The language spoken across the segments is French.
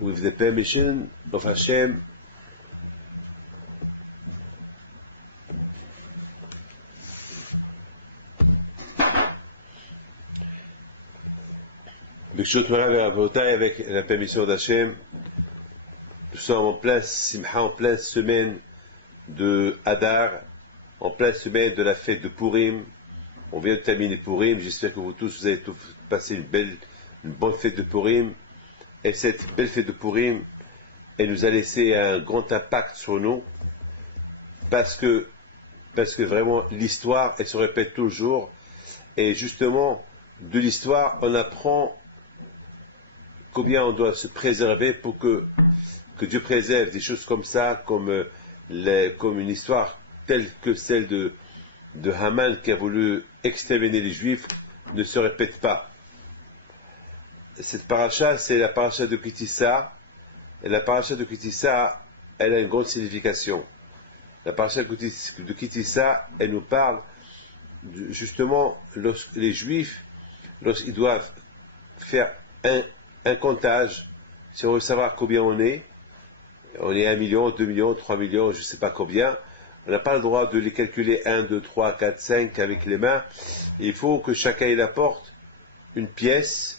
With the permission of Hashem, avec la permission d'Hachem, nous sommes en pleine Simcha, en pleine semaine de Hadar, en pleine semaine de la fête de Purim. On vient de terminer Purim, j'espère que vous tous, vous avez passé une bonne fête de Purim. Et cette belle fête de Purim, elle nous a laissé un grand impact sur nous, parce que vraiment l'histoire, elle se répète toujours, et justement, de l'histoire, on apprend combien on doit se préserver pour que Dieu préserve des choses comme ça, comme une histoire telle que celle de Haman qui a voulu exterminer les Juifs, ne se répète pas. Cette paracha, c'est la paracha de Ki Tisa, et la paracha de Ki Tisa, elle a une grande signification. La paracha de Ki Tisa, elle nous parle justement lorsque les Juifs, lorsqu'ils doivent faire un comptage, si on veut savoir combien on est 1 million, 2 millions, 3 millions, je ne sais pas combien, on n'a pas le droit de les calculer 1, 2, 3, 4, 5 avec les mains. Il faut que chacun il apporte une pièce.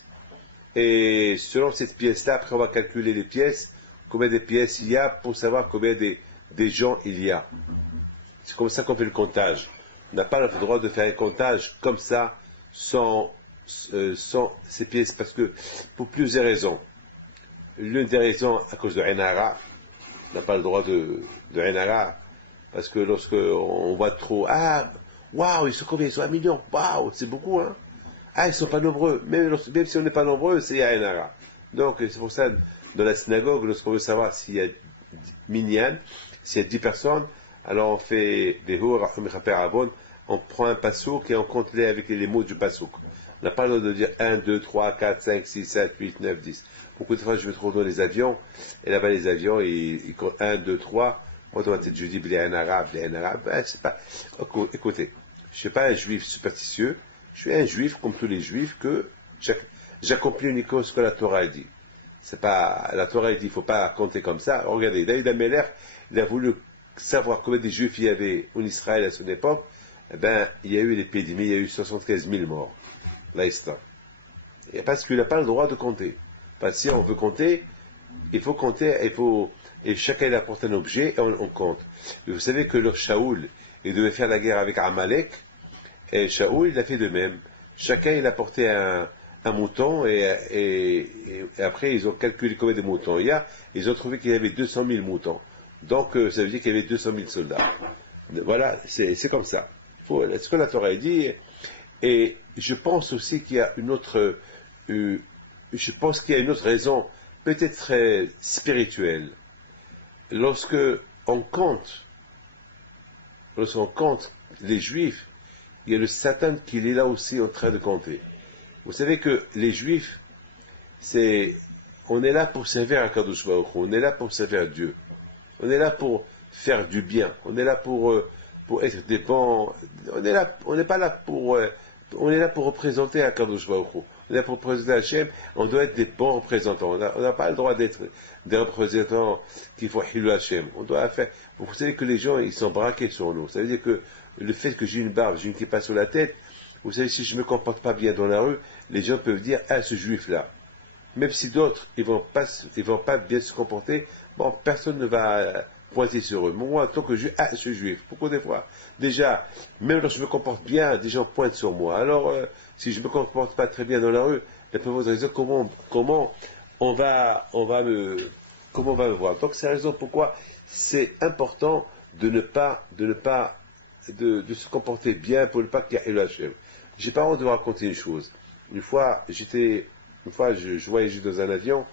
Et selon cette pièce-là, après on va calculer les pièces, combien de pièces il y a pour savoir combien des gens il y a. C'est comme ça qu'on fait le comptage. On n'a pas le droit de faire un comptage comme ça, sans ces pièces, parce que pour plusieurs raisons. L'une des raisons, à cause de Ainara, on n'a pas le droit de Ainara, parce que lorsque on voit trop, waouh, ils sont combien? Ils sont 1 million, waouh, c'est beaucoup, hein? Ils ne sont pas nombreux. Même si on n'est pas nombreux, c'est Ainara. Donc, c'est pour ça, dans la synagogue, lorsqu'on veut savoir s'il y a minyan, s'il y a 10 personnes, alors on fait on prend un pasouk et on compte avec les mots du pasouk. On n'a pas le droit de dire 1, 2, 3, 4, 5, 6, 7, 8, 9, 10. Beaucoup de fois, je vais trop dans les avions, et là-bas, les avions, ils comptent 1, 2, 3. Moi, dans ma tête, je dis, un arabe, c'est pas. Écoutez, je ne suis pas un juif superstitieux. Je suis un juif, comme tous les juifs, que j'accomplis uniquement ce que la Torah dit. C'est pas, la Torah dit, il ne faut pas compter comme ça. Regardez, David Ameller, il a voulu savoir combien de juifs il y avait en Israël à son époque. Eh bien, il y a eu l'épidémie, il y a eu 75 000 morts. Là, et parce qu'il n'a pas le droit de compter. Parce que si on veut compter, il faut compter, et chacun il apporte un objet, et on compte. Et vous savez que le Shaoul, il devait faire la guerre avec Amalek, et Shaoul, il a fait de même. Chacun, il a porté un mouton, et après, ils ont calculé combien de moutons il y a. Ils ont trouvé qu'il y avait 200 000 moutons. Donc, ça veut dire qu'il y avait 200 000 soldats. Voilà, c'est comme ça. Ce que la Torah dit. Et je pense aussi qu'il y a une autre raison, peut-être très spirituelle. Lorsqu'on compte les Juifs, il y a le Satan qui est là aussi en train de compter. Vous savez que les Juifs, on est là pour servir à Kadosh Baruch Hu, on est là pour servir à Dieu, on est là pour faire du bien, on est là pour être des bons, on est là pour représenter à Kadosh Baruch Hu, on est là pour représenter Hachem, on doit être des bons représentants, on n'a pas le droit d'être des représentants qui font Hilul Hachem, on doit faire, vous savez que les gens, ils sont braqués sur nous, ça veut dire que le fait que j'ai une barbe, j'ai une kippa sur la tête, vous savez, si je ne me comporte pas bien dans la rue, les gens peuvent dire, ce juif-là. même si d'autres ils vont pas bien se comporter, bon, personne ne va pointer sur eux. Moi, en tant que juif, je suis juif. Pourquoi des fois, déjà, même lorsque je me comporte bien, des gens pointent sur moi. Alors, si je me comporte pas très bien dans la rue, la première raison, comment comment on va me voir. Donc, c'est la raison pourquoi c'est important de ne pas de se comporter bien pour ne pas qu'il y ait le Hachem. J'ai pas honte de vous raconter une chose. Une fois, je voyageais dans un avion.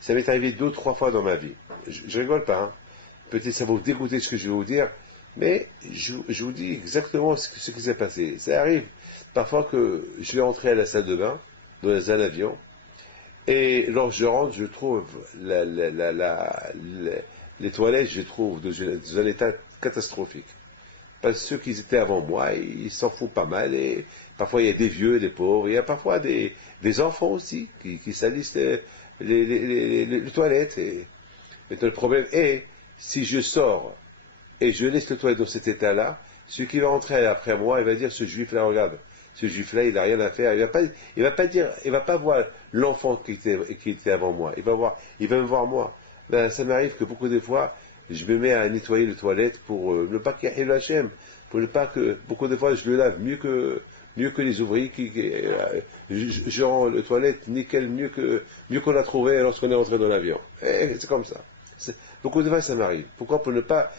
Ça m'est arrivé 2 ou 3 fois dans ma vie. Je rigole pas, hein. Peut-être ça va vous dégoûter ce que je vais vous dire, mais je vous dis exactement ce qui s'est passé. Ça arrive parfois que je vais rentrer à la salle de bain dans un avion, et lorsque je rentre, je trouve les toilettes, je les trouve dans un état catastrophique. Parce que ceux qui étaient avant moi, ils s'en foutent pas mal, et parfois il y a des vieux, des pauvres, il y a parfois des enfants aussi qui salissent les toilettes. Et maintenant, le problème est, si je sors et je laisse le toilette dans cet état-là, celui qui va rentrer après moi, il va dire, ce juif-là, regarde, ce juif-là, il n'a rien à faire, il va pas voir l'enfant qui était avant moi, il va me voir moi. Ben, ça m'arrive que beaucoup de fois, je me mets à nettoyer les toilettes pour ne pas qu'il y ait le Hachem, pour ne pas que, beaucoup de fois, je le lave mieux que les ouvriers je rends le toilette nickel, mieux qu'on l'a trouvé lorsqu'on est rentré dans l'avion. Et c'est comme ça. Beaucoup de fois, ça m'arrive. Pourquoi? Pour ne pas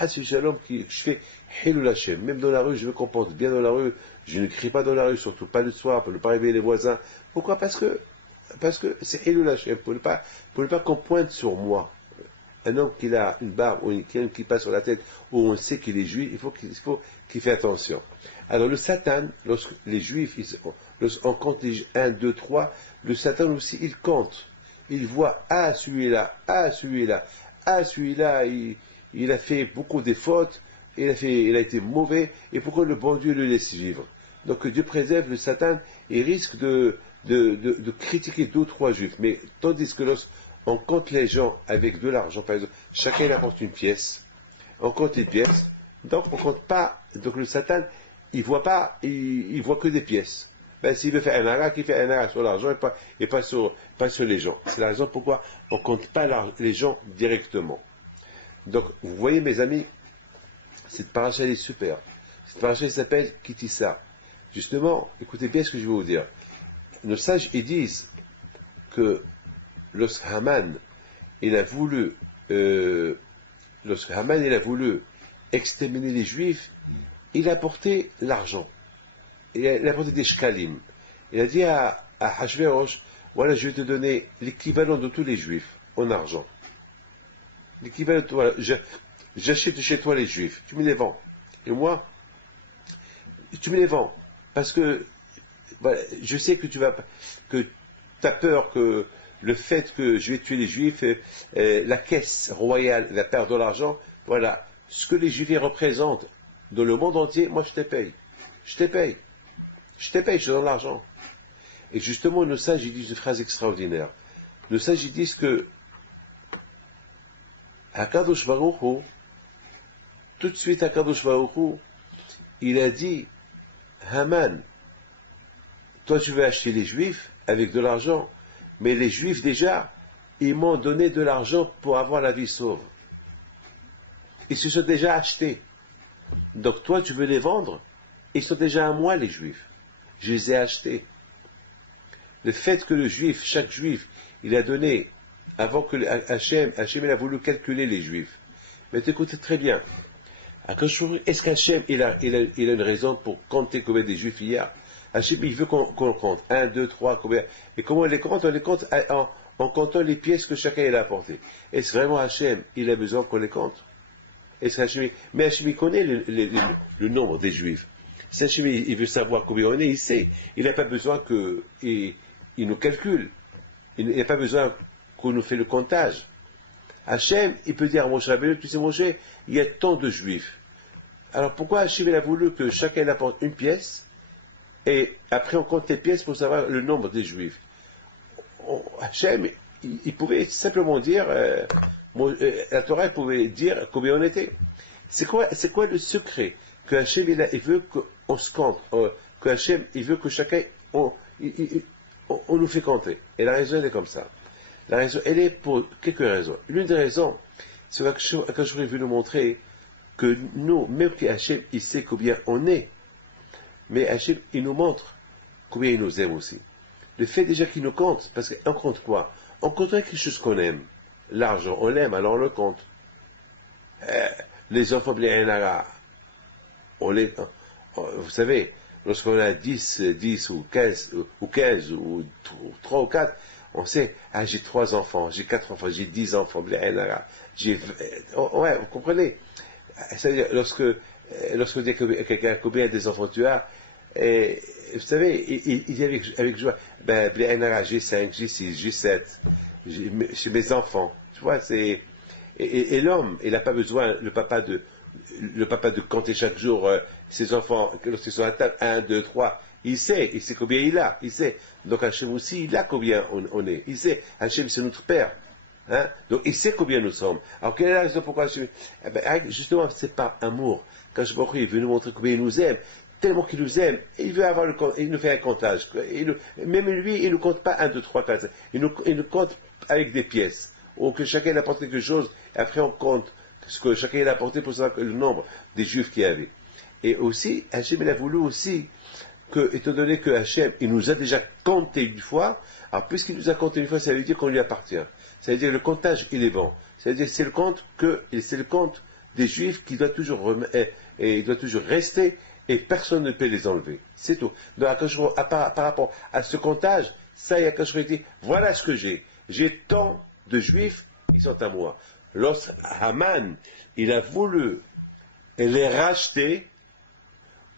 hasser shalom je fais Hilul Hashem. Même dans la rue, je me comporte bien dans la rue. Je ne crie pas dans la rue, surtout pas le soir, pour ne pas réveiller les voisins. Pourquoi? Parce que c'est Hilul Hashem. Pour ne pas qu'on pointe sur moi. Un homme qui a une barbe ou qui passe sur la tête, où on sait qu'il est juif, il faut qu'il fasse attention. Alors le Satan, lorsque les juifs, lorsqu'on compte les 1, 2, 3, le Satan aussi, il compte. Il voit, celui-là, celui-là, il a fait beaucoup de fautes, il a été mauvais, et pourquoi le bon Dieu le laisse vivre? Donc Dieu préserve le Satan, il risque de critiquer 2 ou 3 juifs, mais tandis que lorsqu'on compte les gens avec de l'argent, par exemple, chacun il apporte une pièce, on compte les pièces, donc on compte pas, donc le Satan, il voit que des pièces. Ben, s'il veut faire un hara, qu'il fait un hara sur l'argent et pas sur les gens. C'est la raison pourquoi on ne compte pas les gens directement. Donc, vous voyez, mes amis, cette paracha est super. Cette paracha s'appelle Kitissa. Justement, écoutez bien ce que je vais vous dire. Nos sages, ils disent que lorsque Haman, il a voulu exterminer les Juifs, il a apporté l'argent. Il a apporté des shkalim. Il a dit à Hachverosh, voilà, je vais te donner l'équivalent de tous les Juifs en argent. L'équivalent, voilà, j'achète chez toi les Juifs, tu me les vends. Et moi, tu me les vends. Parce que voilà, je sais que tu as peur que le fait que je vais tuer les Juifs, la caisse royale va perdre de l'argent. Voilà, ce que les Juifs représentent dans le monde entier, moi je te paye. Je te paye, je te donne l'argent. Et justement, nos sages, ils disent une phrase extraordinaire. Nos sages, ils disent que Hakadosh Baruch Hu, tout de suite Hakadosh Baruch Hu, il a dit, Haman, toi tu veux acheter les Juifs avec de l'argent, mais les Juifs déjà, ils m'ont donné de l'argent pour avoir la vie sauve. Ils se sont déjà achetés. Donc toi tu veux les vendre, ils sont déjà à moi les Juifs. Je les ai achetés. Le fait que le Juif, chaque Juif, il a donné, avant que Hachem il a voulu calculer les Juifs. Mais écoutez très bien. Est-ce qu'Hachem, il a une raison pour compter combien de Juifs il y a? Hachem, il veut qu'on compte. 1, 2, 3, combien? Et comment on les compte? On les compte en comptant les pièces que chacun il a apportées. Est-ce vraiment Hachem, il a besoin qu'on les compte? Mais Hachem, il connaît le nombre des Juifs. Si Hachem, il veut savoir combien on est, il sait. Il n'a pas besoin qu'il nous calcule. Il n'a pas besoin qu'on nous fait le comptage. Hachem, il peut dire à Moshe Rabbeinu, tu sais Moshe, il y a tant de Juifs. Alors pourquoi Hachem, il a voulu que chacun apporte une pièce, et après on compte les pièces pour savoir le nombre des Juifs? Hachem, il pouvait simplement dire, la Torah pouvait dire combien on était. C'est quoi le secret? Que Hachem, il veut qu'on se compte, que Hachem, il veut que chacun, on nous fait compter. Et la raison, elle est comme ça. La raison, elle est pour quelques raisons. L'une des raisons, c'est que je voulais nous montrer que nous, même que Hachem, il sait combien on est, mais Hachem, il nous montre combien il nous aime aussi. Le fait déjà qu'il nous compte, parce qu'on compte quoi? On compte quelque chose qu'on aime. L'argent, on l'aime, alors on le compte. Les enfants, vous savez, lorsqu'on a 10 ou 15 ou 3 ou 4, on sait, j'ai 3 enfants, j'ai 4 enfants, j'ai 10 enfants, ouais, vous comprenez? C'est-à-dire, lorsque vous dites à quelqu'un combien des enfants tu as, et, vous savez, il dit avec joie, j'ai 5, j'ai 6, j'ai 7, chez mes enfants. Tu vois, et l'homme, il n'a pas besoin, le papa de compter chaque jour ses enfants, lorsqu'ils sont à table, 1, 2, 3, il sait combien il a, il sait. Donc Hachem aussi, il a combien on est, il sait. Hachem, c'est notre père. Hein? Donc il sait combien nous sommes. Alors quelle est la raison pourquoi Hachem... justement, c'est par amour. Quand je il veut nous montrer combien il nous aime, tellement qu'il nous aime, il veut avoir il nous fait un comptage. Même lui, il ne compte pas 1, 2, 3, 4, il nous compte avec des pièces. Ou que chacun apporte quelque chose, et après on compte ce que chacun a apporté pour savoir le nombre des juifs qu'il y avait. Et aussi, Hachem, il a voulu aussi que, étant donné que Hachem, il nous a déjà compté une fois, alors puisqu'il nous a compté une fois, ça veut dire qu'on lui appartient. Ça veut dire que le comptage, il est bon. Ça veut dire que c'est le compte des juifs qui doit toujours, et il doit toujours rester, et personne ne peut les enlever. C'est tout. Donc, par rapport à ce comptage, ça y est, quand je dit, voilà ce que j'ai. J'ai tant de juifs, ils sont à moi. Lorsque Haman, il a voulu les racheter,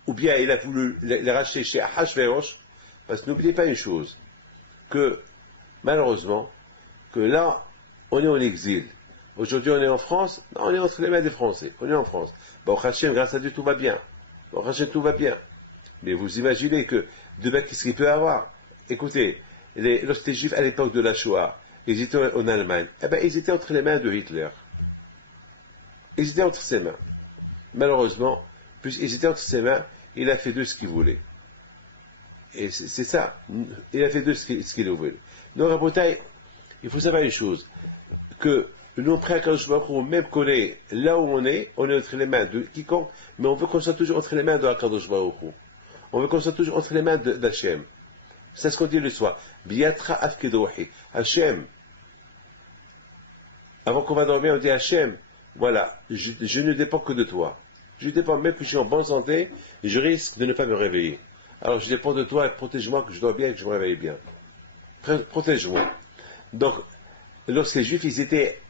ou bien il a voulu les racheter chez Ahashverosh, parce que n'oubliez pas une chose, que malheureusement, que là, on est en exil. Aujourd'hui, on est en France, non, on est entre les mains des Français, on est en France. Bon, Hachem, grâce à Dieu, tout va bien. Bon, Hachem, tout va bien. Mais vous imaginez que demain, qu'est-ce qu'il peut y avoir? Écoutez, lorsque les Juifs, à l'époque de la Shoah, ils étaient en Allemagne, ils étaient entre les mains de Hitler. Ils étaient entre ses mains. Malheureusement, puisqu'ils étaient entre ses mains, il a fait d'eux ce qu'il voulait. Et c'est ça. Il a fait d'eux ce qu'il voulait. Donc, à Bretagne, il faut savoir une chose, que nous, près à même qu'on est là où on est entre les mains de quiconque, mais on veut qu'on soit toujours entre les mains de Akadosh Baruch Hu. On veut qu'on soit toujours entre les mains d'Hachem. C'est ce qu'on dit le soir. Biatra afkedouhi. Hachem. Avant qu'on va dormir, on dit Hachem, voilà, je ne dépends que de toi. Je dépends, même que je suis en bonne santé, je risque de ne pas me réveiller. Alors je dépends de toi, protège-moi, que je dors bien et que je me réveille bien. Protège-moi. Donc, lorsque les Juifs, ils étaient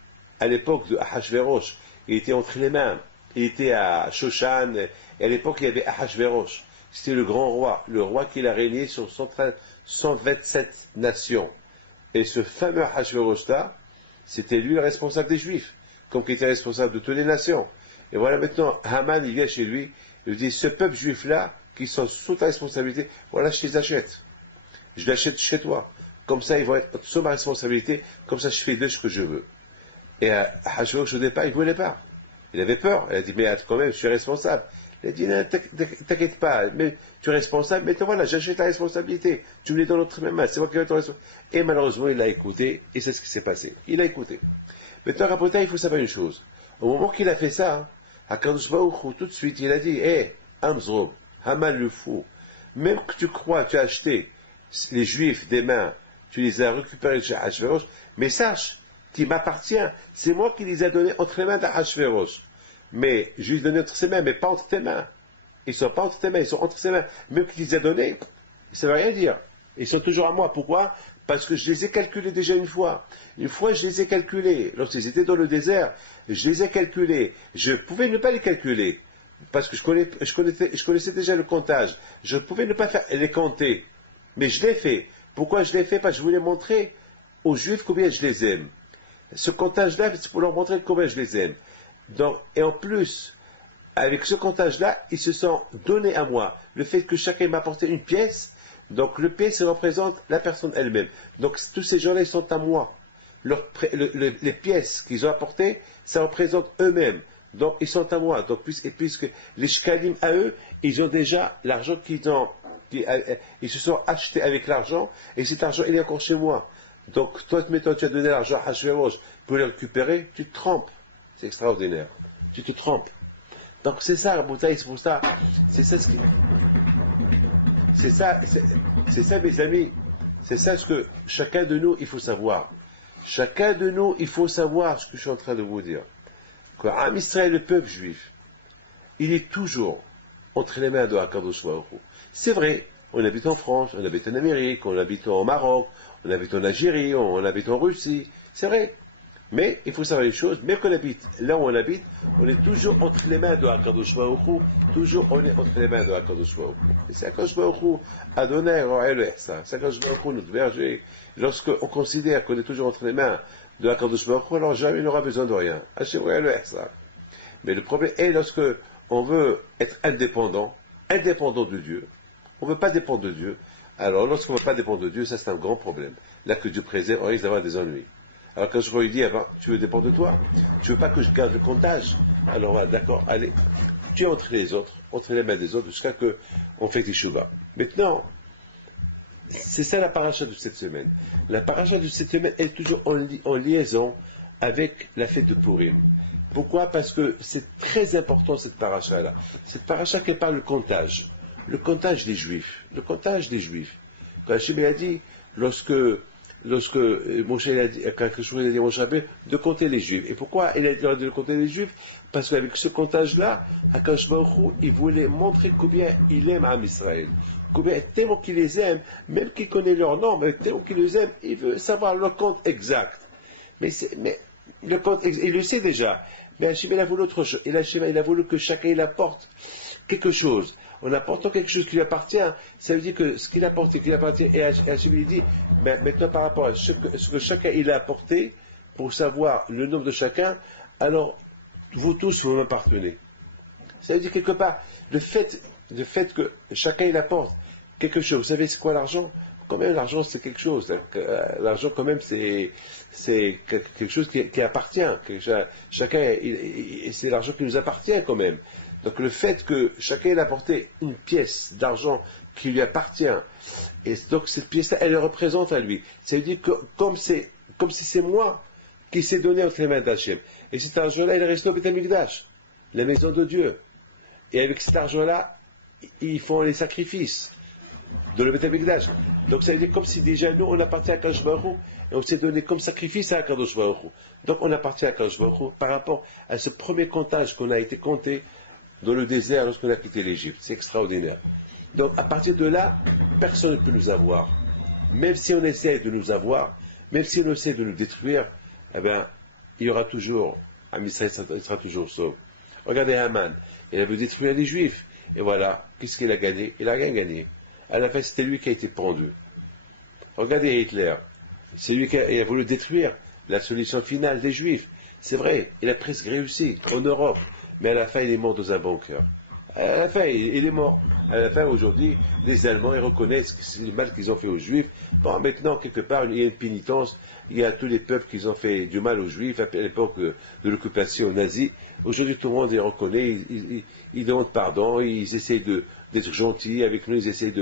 à l'époque de Ahashverosh, ils étaient entre les mains, ils étaient à Shoshan, et à l'époque il y avait Ahashverosh. C'était le grand roi, le roi qui a régné sur 127 nations. Et ce fameux Ahashverosh-là, c'était lui le responsable des Juifs, comme qu'il était responsable de toutes les nations. Et voilà maintenant, Haman, il vient chez lui, il lui dit, ce peuple juif-là, qui sont sous ta responsabilité, voilà, je les achète. Je l'achète chez toi. Comme ça, ils vont être sous ma responsabilité, comme ça, je fais d'eux ce que je veux. Et Hachverosh, au départ, il ne voulait pas. Il avait peur. Il a dit, mais quand même, je suis responsable. Il a dit, non, t'inquiète pas, mais tu es responsable, mais voilà, j'achète ta responsabilité. Tu me les donnes entre mes mains, c'est moi qui vais être responsable. Et malheureusement, il a écouté, et c'est ce qui s'est passé. Il a écouté. Maintenant, Rabotai, il faut savoir une chose. Au moment qu'il a fait ça, Akadosh Baruch Hu, tout de suite, il a dit, Amzrob, Haman le fou, même que tu crois, tu as acheté les Juifs des mains, tu les as récupérés chez Hachverosh, mais sache qu'il m'appartient, c'est moi qui les ai donnés entre les mains d'Hachverosh. Mais je les ai donnés entre ses mains, mais pas entre tes mains. Ils ne sont pas entre tes mains, ils sont entre ses mains. Même qu'il les a donnés, ça ne veut rien dire. Ils sont toujours à moi. Pourquoi? Parce que je les ai calculés déjà une fois. Une fois, je les ai calculés. Lorsqu'ils étaient dans le désert, je les ai calculés. Je pouvais ne pas les calculer. Parce que je connaissais déjà le comptage. Je pouvais ne pas les compter. Mais je l'ai fait. Pourquoi je l'ai fait? Parce que je voulais montrer aux Juifs combien je les aime. Ce comptage-là, c'est pour leur montrer combien je les aime. Donc, et en plus, avec ce comptage-là, ils se sont donnés à moi. Le fait que chacun m'a apporté une pièce, donc le pièce représente la personne elle-même. Donc tous ces gens-là, ils sont à moi. Les pièces qu'ils ont apportées, ça représente eux-mêmes. Donc ils sont à moi. Donc, puisque les shkalim à eux, ils ont déjà l'argent qu'ils ont ils se sont achetés avec l'argent, et cet argent, il est encore chez moi. Donc, toi, mettons, tu as donné l'argent à Hachvérosh pour le récupérer, tu te trompes. C'est extraordinaire. Tu te trompes. Donc, c'est ça, Raboutaï, c'est pour ça. C'est ça ce qui. C'est ça, mes amis. C'est ça ce que chacun de nous, il faut savoir. Chacun de nous, il faut savoir ce que je suis en train de vous dire. Que Am Israël, le peuple juif, il est toujours entre les mains de Hakadosh Baruch Hu. C'est vrai, on habite en France, on habite en Amérique, on habite au Maroc, on habite en Algérie, on habite en Russie. C'est vrai. Mais il faut savoir les choses, même qu'on habite là où on habite, on est toujours entre les mains de Hakadosh Baruch Hu, toujours on est entre les mains de Hakadosh Baruch Hu. Et c'est Hakadosh Baruch Hu, Adonai, ça. C'est Hakadosh Baruch Hu, notre berger. Lorsqu'on considère qu'on est toujours entre les mains de Hakadosh Baruch Hu, alors jamais il n'aura besoin de rien. Ça. Mais le problème est lorsque on veut être indépendant de Dieu, on ne veut pas dépendre de Dieu. Alors lorsqu'on ne veut pas dépendre de Dieu, ça c'est un grand problème. Là que Dieu préserve, on risque d'avoir des ennuis. Alors quand je lui dis, tu veux dépendre de toi, tu veux pas que je garde le comptage, alors voilà, d'accord, allez, tu es entre les autres, entre les mains des autres, jusqu'à que on fait des chouvas. Maintenant, c'est ça la paracha de cette semaine. La paracha de cette semaine est toujours en liaison avec la fête de Purim. Pourquoi? Parce que c'est très important cette paracha-là. Cette paracha qui parle du comptage. Le comptage des Juifs. Le comptage des Juifs. Quand Hachem a dit, lorsque Moshe a dit, quelque chose a dit à Moshe de compter les Juifs. Et pourquoi il a dit de compter les Juifs? Parce qu'avec ce comptage-là, Akash Baruch Hu, il voulait montrer combien il aime Am Israël. Combien, tellement qu'il les aime, même qu'il connaît leur nom, mais tellement qu'il les aime, il veut savoir leur compte exact. Mais le compte, il le sait déjà. Mais Hachem, il a voulu autre chose. Il a voulu que chacun il apporte quelque chose. En apportant quelque chose qui lui appartient, ça veut dire que ce qu'il apporte, qu'il appartient, et Hachem il dit, mais maintenant par rapport à ce que chacun il a apporté, pour savoir le nombre de chacun, alors vous tous vous m'appartenez. Ça veut dire quelque part, le fait que chacun il apporte quelque chose, vous savez c'est quoi l'argent? Quand même l'argent c'est quelque chose, l'argent quand même c'est quelque chose qui appartient, chacun, c'est l'argent qui nous appartient quand même. Donc le fait que chacun ait apporté une pièce d'argent qui lui appartient, et donc cette pièce-là, elle le représente à lui. Ça veut dire que comme si c'est moi qui s'est donné entre les mains d'Hachem. Et cet argent-là, il est resté au Beth Amikdash, la maison de Dieu. Et avec cet argent-là, ils font les sacrifices de le Beth Amikdash. Donc ça veut dire comme si déjà nous, on appartient à Kadosh Baruch Hu, et on s'est donné comme sacrifice à Kadosh Baruch Hu. Donc on appartient à Kadosh Baruch Hu par rapport à ce premier comptage qu'on a été compté dans le désert lorsqu'on a quitté l'Égypte. C'est extraordinaire. Donc à partir de là, personne ne peut nous avoir. Même si on essaie de nous avoir, même si on essaie de nous détruire, eh bien, il y aura toujours, Am Israël sera toujours sauve. Regardez Haman, il a voulu détruire les Juifs. Et voilà, qu'est-ce qu'il a gagné? Il n'a rien gagné. À la fin, c'était lui qui a été pendu. Regardez Hitler, c'est lui qui a voulu détruire la solution finale des Juifs. C'est vrai, il a presque réussi en Europe. Mais à la fin, il est mort dans un bunker. À la fin, il est mort. À la fin, aujourd'hui, les Allemands, ils reconnaissent le mal qu'ils ont fait aux Juifs. Bon, maintenant, quelque part, il y a une pénitence. Il y a tous les peuples qui ont fait du mal aux Juifs à l'époque de l'occupation nazie. Aujourd'hui, tout le monde les reconnaît. Ils demandent pardon. Ils essayent d'être gentils avec nous. Ils essayent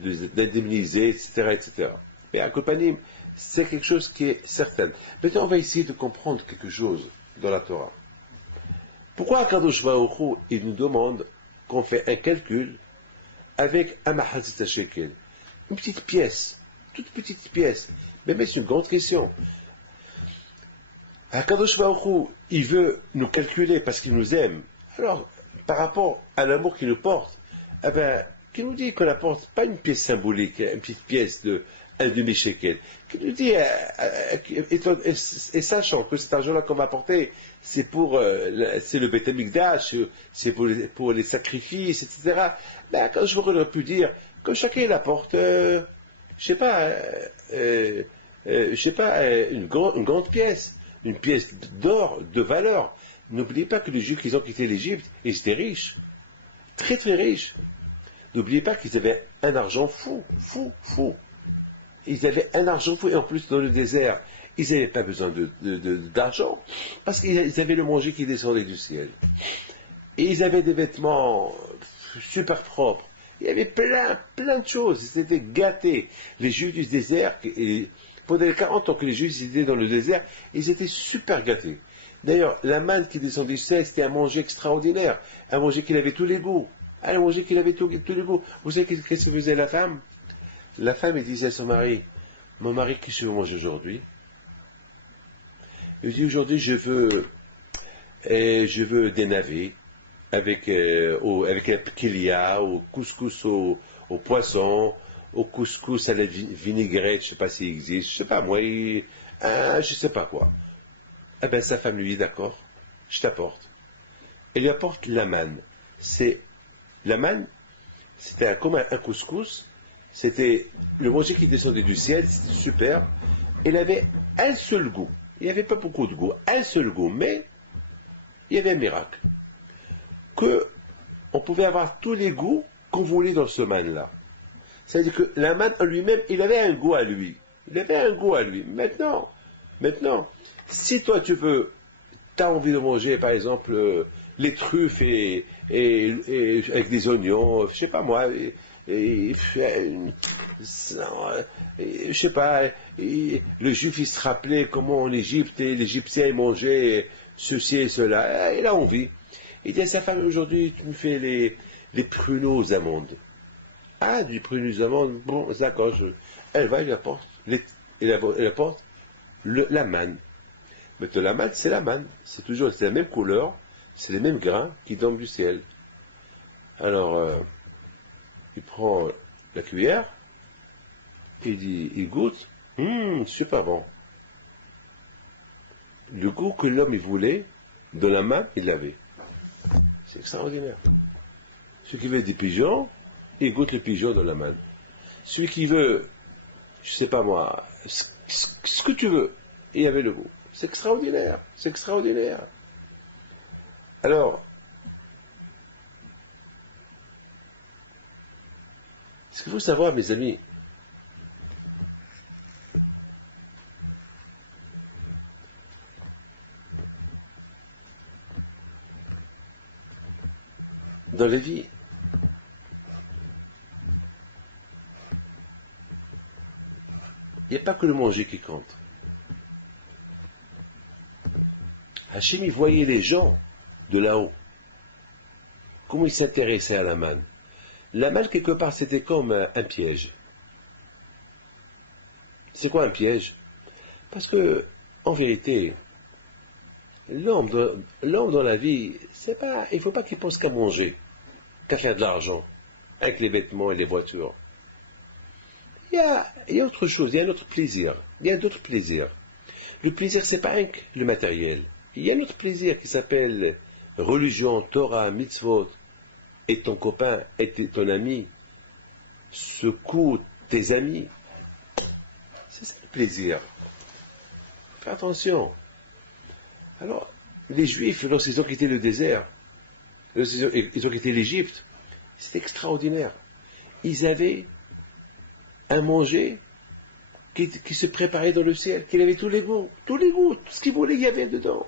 d'indemniser, etc., etc. Mais à Kopanim, c'est quelque chose qui est certain. Maintenant, on va essayer de comprendre quelque chose dans la Torah. Pourquoi Kadosh Baruch Hu, il nous demande qu'on fait un calcul avec un mahazit shekel, une petite pièce, toute petite pièce, mais c'est une grande question. Kadosh Baruch Hu, il veut nous calculer parce qu'il nous aime. Alors, par rapport à l'amour qu'il nous porte, eh ben, qu'il nous dit qu'on apporte pas une pièce symbolique, une petite pièce de un demi-shekel, qui nous dit, et sachant que cet argent-là qu'on va apporter, c'est le Beth Amikdash, c'est pour les sacrifices, etc. Ben, quand je voudrais pu dire, que chacun il apporte, une grande pièce, une pièce d'or, de valeur. N'oubliez pas que les Juifs qui ont quitté l'Égypte, ils étaient riches, très très riches. N'oubliez pas qu'ils avaient un argent fou. Ils avaient un argent fou, et en plus dans le désert, ils n'avaient pas besoin d'argent, parce qu'ils avaient le manger qui descendait du ciel. Et ils avaient des vêtements super propres, Il y avait plein de choses. Ils étaient gâtés. Les Juifs du désert, pendant les 40 ans que les Juifs étaient dans le désert, ils étaient super gâtés. D'ailleurs, la manne qui descendait du ciel, c'était un manger extraordinaire. Un manger qu'il avait tous les goûts. Un manger qu'il avait tous les goûts. Vous savez qu'est-ce que faisait la femme? La femme, elle disait à son mari, mon mari, qu'est-ce que je mange aujourd'hui? Il dit, aujourd'hui, je veux des navets avec un piquilla, au couscous au poisson, au couscous à la vinaigrette, je ne sais pas s'il existe, je ne sais pas moi, je ne sais pas quoi. Eh bien, sa femme lui dit, d'accord, je t'apporte. Elle lui apporte la manne. La manne, c'était comme un couscous, c'était le manger qui descendait du ciel, c'était super. Il avait un seul goût. Il n'y avait pas beaucoup de goût, un seul goût, mais il y avait un miracle. Que on pouvait avoir tous les goûts qu'on voulait dans ce manne-là. C'est-à-dire que la manne en lui-même, il avait un goût à lui. Il avait un goût à lui. Maintenant, si toi tu as envie de manger, par exemple, les truffes et avec des oignons, je sais pas moi, je sais pas, le juif il se rappelait comment en Égypte, les Égyptiens ils mangeaient ceci et cela, il a envie. Il dit à sa femme, aujourd'hui tu me fais les pruneaux aux amandes. Ah, du pruneaux aux amandes, bon, d'accord, elle va, elle apporte, elle apporte la manne. Maintenant, la manne, c'est la manne. C'est la même couleur, c'est les mêmes grains qui tombent du ciel. Alors, il prend la cuillère, il goûte, super bon. Le goût que l'homme il voulait, de la manne, il l'avait. C'est extraordinaire. Celui qui veut des pigeons, il goûte le pigeon dans la manne. Celui qui veut, je sais pas moi, ce que tu veux, il y avait le goût. C'est extraordinaire, c'est extraordinaire. Alors, ce qu'il faut savoir, mes amis, dans la vie, il n'y a pas que le manger qui compte. Hachem, il voyait les gens de là-haut. Comment ils s'intéressaient à la manne. La manne, quelque part, c'était comme un piège. C'est quoi un piège? Parce que, en vérité, l'homme dans la vie, il ne faut pas qu'il pense qu'à manger, qu'à faire de l'argent, avec les vêtements et les voitures. Il y a autre chose, il y a un autre plaisir. Il y a d'autres plaisirs. Le plaisir, c'est pas le matériel. Il y a un autre plaisir qui s'appelle religion, Torah, mitzvot, et ton copain, et ton ami, secoue tes amis. C'est ça le plaisir. Fais attention. Alors, les Juifs, lorsqu'ils ont quitté le désert, ils ont quitté l'Égypte, c'est extraordinaire. Ils avaient un manger qui se préparait dans le ciel, qu'il avait tous les goûts, tout ce qu'ils voulaient, il y avait dedans.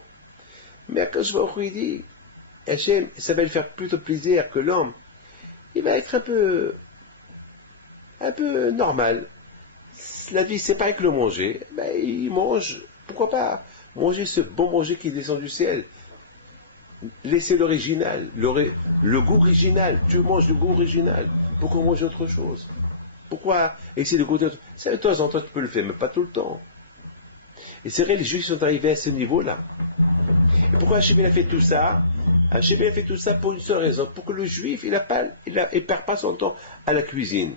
Mais quand je vois il dit, Hachem, ça va lui faire plutôt plaisir que l'homme, il va être un peu normal. La vie, c'est pas que le manger. Ben, il mange, pourquoi pas, manger ce bon manger qui descend du ciel. Laissez l'original, le goût original. Tu manges le goût original. Pourquoi manger autre chose? Pourquoi essayer de goûter autre chose? Ça, de temps en temps, tu peux le faire, mais pas tout le temps. Et c'est vrai, les Juifs sont arrivés à ce niveau-là. Et pourquoi Hachem a fait tout ça? Hachem a fait tout ça pour une seule raison, pour que le Juif, il perd pas son temps à la cuisine.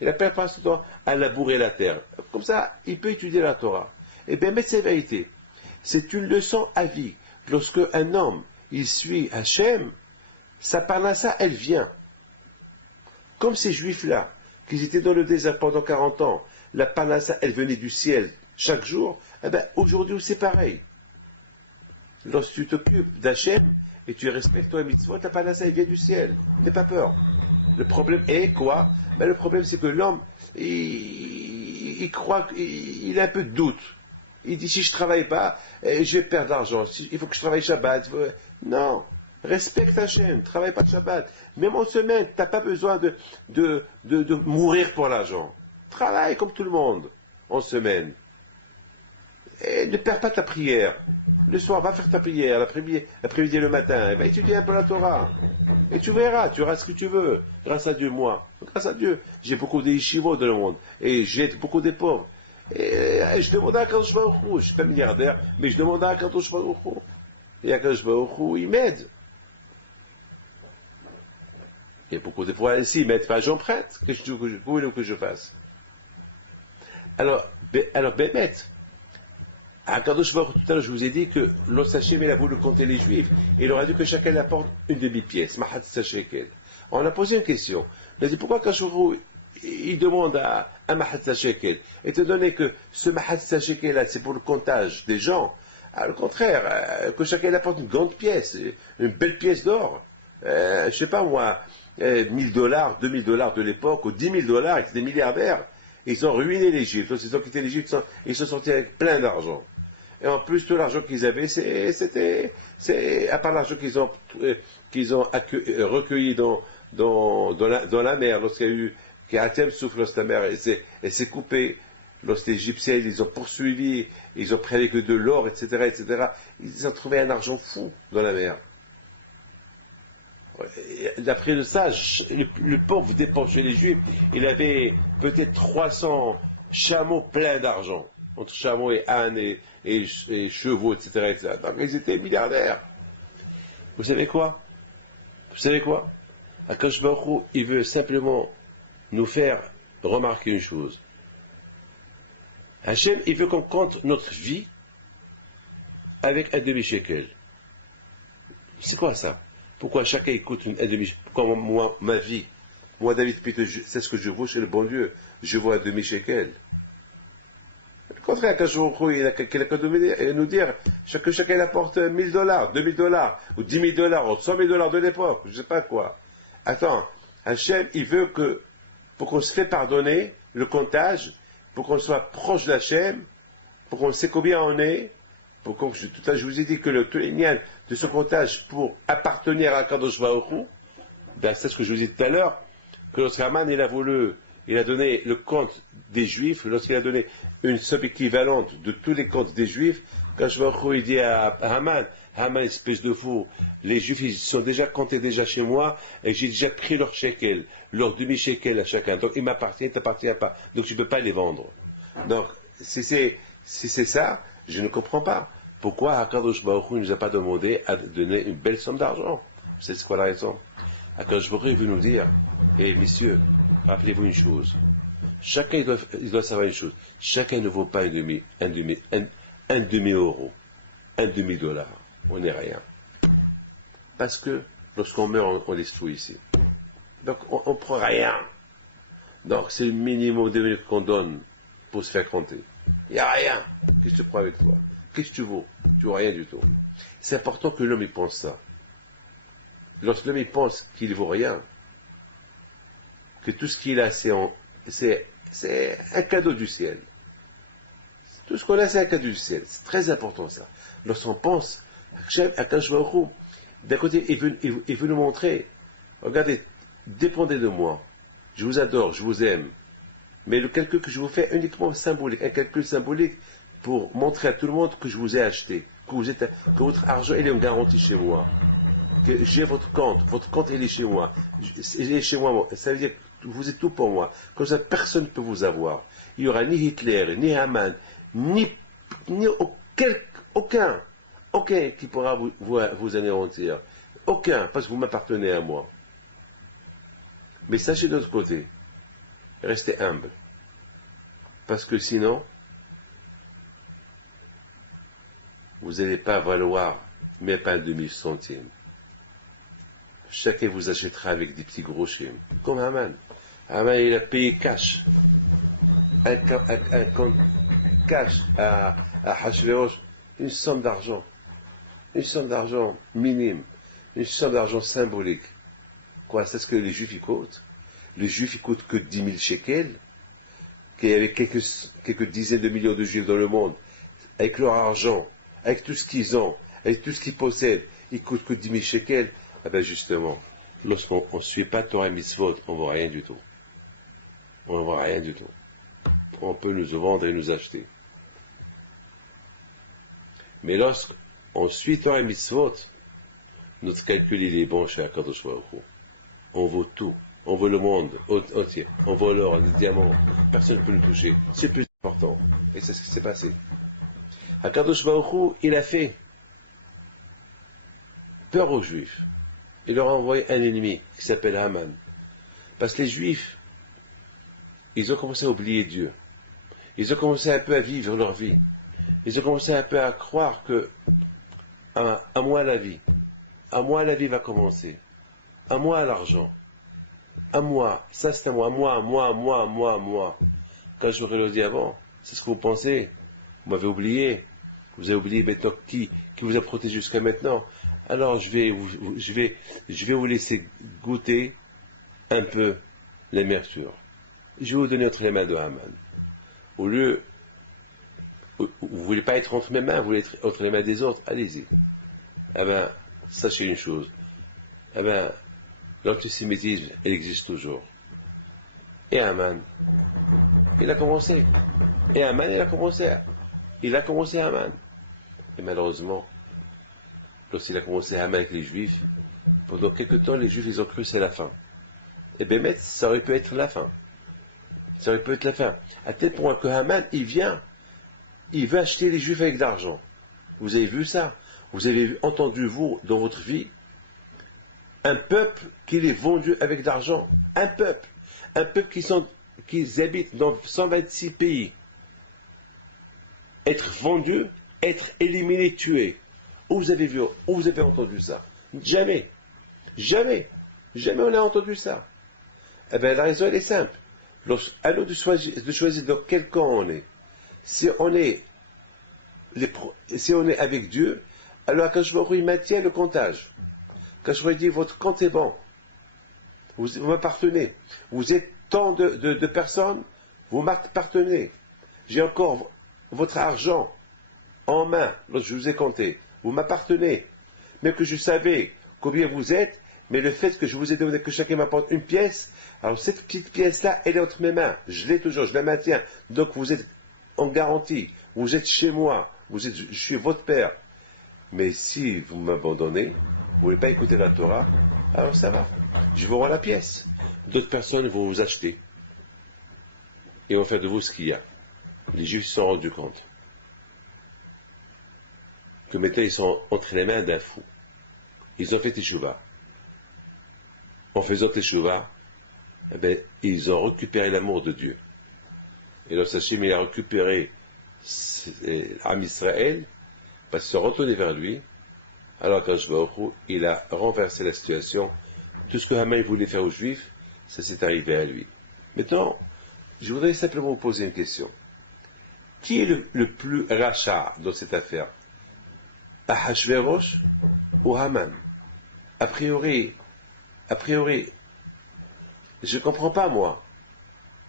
Il ne perd pas son temps à labourer la terre. Comme ça, il peut étudier la Torah. Eh bien, mais c'est vérité. C'est une leçon à vie. Lorsque un homme, il suit Hachem, sa parnassa, elle vient. Comme ces Juifs-là, qui étaient dans le désert pendant 40 ans, la parnassa, elle venait du ciel chaque jour, eh bien, aujourd'hui, c'est pareil. Lorsque tu t'occupes d'Hachem et tu respectes ton mitzvot, la parnassa, elle vient du ciel. N'aie pas peur. Le problème est quoi? Ben, le problème, c'est que l'homme, il croit, il a un peu de doute. Il dit, si je ne travaille pas, je vais perdre d'argent. Il faut que je travaille Shabbat. Non. Respecte Hachem, travaille pas de Shabbat. Même en semaine, tu n'as pas besoin de mourir pour l'argent. Travaille comme tout le monde en semaine. Et ne perds pas ta prière. Le soir, va faire ta prière, l'après-midi et le matin. Et va étudier un peu la Torah. Et tu verras ce que tu veux. Grâce à Dieu, moi. Grâce à Dieu. J'ai beaucoup de yeshivot dans le monde. Et j'aide beaucoup des pauvres. Et je demande à Kadosh Baruch Hu. Je ne suis pas milliardaire, mais je demande à Kadosh Baruch Hu. Et à Kadosh Baruch Hu, il m'aide. Il y a beaucoup de points ici, ils m'aident pas, j'en prête. Qu'est-ce que vous voulez que je fasse? Alors, Bémet, à Kadosh Baruch Hu, tout à l'heure, je vous ai dit que l'Osachem, il a voulu compter les Juifs. Il leur a dit que chacun apporte une demi-pièce, Mahatsa Shekel. On a posé une question. On a dit pourquoi Kadosh Baruch Hu, il demande à Mahatsa Shekel, étant donné que ce Mahatsa Shekel là, c'est pour le comptage des gens, au contraire, que chacun apporte une grande pièce, une belle pièce d'or. Je sais pas moi, $1000, $2000 de l'époque, ou $10 000, ils étaient des milliardaires. Ils ont ruiné l'Égypte. Ils ont quitté l'Égypte, ils se sont sortis avec plein d'argent. Et en plus, tout l'argent qu'ils avaient, à part l'argent qu'ils ont recueilli dans la mer, lorsqu'il y a eu, qu'Atem souffle lorsque la mer s'est coupée, lorsque les Égyptiens, ils ont poursuivi, ils ont pris avec eux de l'or, etc., etc., ils ont trouvé un argent fou dans la mer. D'après le sage, le pauvre dépend chez les Juifs, il avait peut-être 300 chameaux pleins d'argent, entre chameaux et ânes et chevaux, etc., etc. Donc ils étaient milliardaires. Vous savez quoi? Akadosh Baruch Hu, il veut simplement nous faire remarquer une chose. Hachem, il veut qu'on compte notre vie avec un demi-shekel. C'est quoi ça? Pourquoi chacun écoute un demi-shekel? Pourquoi moi, ma vie, moi David Pito, c'est ce que je vaux chez le bon Dieu, je vaux un demi-shekel. Au contraire, quand il a quelqu'un de nous dire que chacun apporte $1000, $2000, ou $10 000, ou $100 000 de l'époque, je ne sais pas quoi. Attends, Hachem, il veut que, pour qu'on se fait pardonner le comptage, pour qu'on soit proche d'Hachem, pour qu'on sait combien on est, tout à l'heure je vous ai dit que tous les liens de ce comptage pour appartenir à Kadosh Baruch Hu, ben c'est ce que je vous ai dit tout à l'heure, que lorsque Haman il a donné le compte des Juifs, lorsqu'il a donné une somme équivalente de tous les comptes des Juifs, Kadosh Baruch Hu il dit à Haman, espèce de fou, les Juifs ils sont déjà comptés déjà chez moi, et j'ai déjà pris leur shekel, leur demi-shekel à chacun, donc ils m'appartiennent, ils t'appartiennent pas, donc tu ne peux pas les vendre. Donc, si c'est ça, je ne comprends pas. Pourquoi Akadosh Baruch Hu ne nous a pas demandé à donner une belle somme d'argent? C'est quoi la raison? Akadosh Baruch Hu veut nous dire, messieurs, rappelez-vous une chose. Chacun il doit savoir une chose. Chacun ne vaut pas un demi-euro, un demi-dollar. On n'est rien. Parce que lorsqu'on meurt, on laisse tout ici. Donc on ne prend rien. Donc c'est le minimum de minutes qu'on donne pour se faire compter. Il n'y a rien. Qu'est-ce que tu prends avec toi? Qu'est-ce que tu vaux? Tu vaux rien du tout. C'est important que l'homme y pense ça. Lorsque l'homme y pense qu'il ne vaut rien, que tout ce qu'il a, c'est un cadeau du ciel. Tout ce qu'on a, c'est un cadeau du ciel. C'est très important ça. Lorsqu'on pense à Kadosh Baruch Hu, d'un côté, il veut nous montrer, regardez, dépendez de moi. Je vous adore, je vous aime. Mais le calcul que je vous fais est uniquement symbolique, un calcul symbolique pour montrer à tout le monde que je vous ai acheté, que votre argent il est en garantie chez moi, que j'ai votre compte il est chez moi, il est chez moi, ça veut dire que vous êtes tout pour moi, comme ça personne ne peut vous avoir. Il n'y aura ni Hitler, ni Haman, ni aucun qui pourra vous anéantir, aucun, parce que vous m'appartenez à moi. Mais sachez de l'autre côté, restez humble, parce que sinon, vous n'allez pas valoir même pas un demi-centime. Chacun vous achètera avec des petits groschets, comme Haman. Haman, il a payé cash, un compte cash à Hachvérosh, une somme d'argent minime, une somme d'argent symbolique. Quoi, c'est ce que les Juifs y coûtent? Les Juifs, ils coûtent que 10 000 shekels, qu'il y avait quelques dizaines de millions de Juifs dans le monde, avec leur argent, avec tout ce qu'ils ont, avec tout ce qu'ils possèdent, il coûte que 10 000 shekels. Ah ben justement, lorsqu'on ne suit pas Torah Mitzvot, on ne voit rien du tout. On ne voit rien du tout. On peut nous vendre et nous acheter. Mais lorsqu'on suit Torah Mitzvot, notre calcul il est bon chez Akadosh Baruch Hu. On vaut tout. On vaut le monde entier. On vaut l'or, les diamants. Personne ne peut nous toucher. C'est plus important. Et c'est ce qui s'est passé. Akadosh Baruch Hu, il a fait peur aux Juifs. Il leur a envoyé un ennemi qui s'appelle Haman. Parce que les Juifs, ils ont commencé à oublier Dieu. Ils ont commencé un peu à vivre leur vie. Ils ont commencé un peu à croire que à moi la vie. À moi la vie va commencer. À moi l'argent. À moi. Ça c'est à moi. Moi. Quand je vous l'ai dit avant, c'est ce que vous pensez. Vous m'avez oublié. Vous avez oublié maintenant qui vous a protégé jusqu'à maintenant. Alors je vais vous laisser goûter un peu l'amertume. Je vais vous donner entre les mains de Haman. Au lieu, vous ne voulez pas être entre mes mains, vous voulez être entre les mains des autres, allez-y. Eh bien, sachez une chose. Eh bien, l'antisémitisme, il existe toujours. Et Haman, il a commencé. Et Haman, il a commencé Haman. Et malheureusement, lorsqu'il a commencé Haman avec les Juifs, pendant quelque temps, les Juifs, ils ont cru que c'est la fin. Et bien, ça aurait pu être la fin. Ça aurait pu être la fin. À tel point que Haman, il veut acheter les Juifs avec de l'argent. Vous avez vu ça? Vous avez entendu, vous, dans votre vie, un peuple qui est vendu avec de l'argent. Un peuple qui habite dans 126 pays. Être vendu, être éliminé, tué. Où vous avez vu, où vous avez entendu ça? Jamais. Jamais on a entendu ça. Eh bien, la raison, elle est simple. À nous de choisir dans quel camp on est. Si on est avec Dieu, alors quand je vous il maintient le comptage. Quand je vous dis votre compte est bon, vous m'appartenez. Vous êtes tant de personnes, vous m'appartenez. J'ai encore votre argent en main, lorsque je vous ai compté. Vous m'appartenez. Même que je savais combien vous êtes, mais le fait que je vous ai demandé que chacun m'apporte une pièce, alors cette petite pièce-là, elle est entre mes mains. Je l'ai toujours, je la maintiens. Donc vous êtes en garantie. Vous êtes chez moi. Je suis votre père. Mais si vous m'abandonnez, vous ne voulez pas écouter la Torah, alors ça va. Je vous rends la pièce. D'autres personnes vont vous acheter. Et vont faire de vous ce qu'il y a. Les Juifs se sont rendus compte que maintenant ils sont entre les mains d'un fou. Ils ont fait teshuva. En faisant teshuva, eh bien, ils ont récupéré l'amour de Dieu. Et lorsque Hachem il a récupéré Am Israël, parce qu'ils sont retournés vers lui, alors qu'Akadosh Baruch Hu, il a renversé la situation. Tout ce que Haman voulait faire aux Juifs, ça s'est arrivé à lui. Maintenant, je voudrais simplement vous poser une question. Qui est le plus rachat dans cette affaire? Ahashverosh ou Haman? A priori, je ne comprends pas, moi.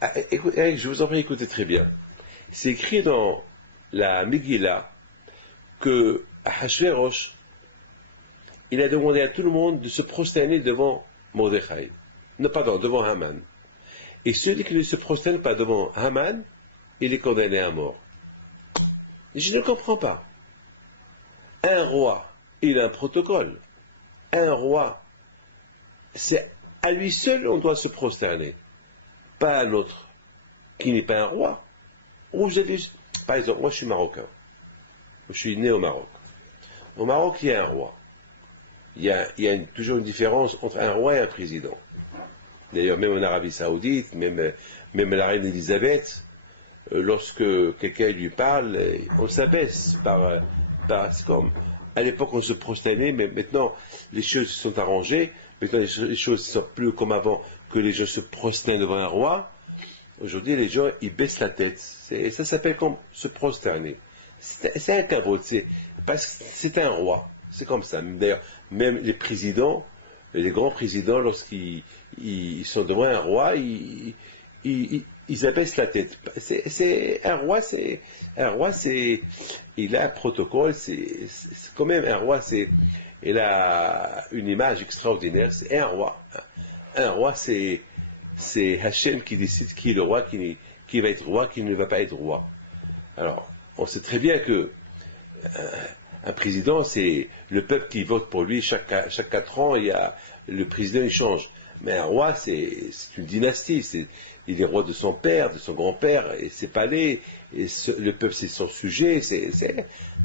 Je vous en prie, écoutez très bien. C'est écrit dans la Megillah que Ahashverosh, il a demandé à tout le monde de se prosterner devant Mordechai. Non, pardon, devant Haman. Et celui qui ne se prosterne pas devant Haman, il est condamné à mort. Je ne comprends pas. Un roi, il a un protocole. Un roi, c'est à lui seul on doit se prosterner. Pas à un autre, qui n'est pas un roi. Par exemple, moi je suis marocain. Je suis né au Maroc. Au Maroc, il y a un roi. Il y a toujours une différence entre un roi et un président. D'ailleurs, même en Arabie Saoudite, même la reine Elisabeth, lorsque quelqu'un lui parle, on s'abaisse c'est comme à l'époque on se prosternait, mais maintenant les choses se sont arrangées. Maintenant les choses ne sont plus comme avant que les gens se prosternent devant un roi. Aujourd'hui, les gens ils baissent la tête. Ça s'appelle comme se prosterner. C'est un kavod, parce que c'est un roi. C'est comme ça. D'ailleurs, même les présidents, les grands présidents, lorsqu'ils sont devant un roi, ils abaissent la tête. Un roi, il a un protocole. C'est quand même un roi. il a une image extraordinaire, c'est un roi. Un roi, c'est Hachem qui décide qui est le roi, qui va être roi, qui ne va pas être roi. Alors, on sait très bien que un président, c'est le peuple qui vote pour lui chaque 4 ans, le président il change. Mais un roi, c'est une dynastie. Il est roi de son père, de son grand-père, et ses palais, et le peuple c'est son sujet.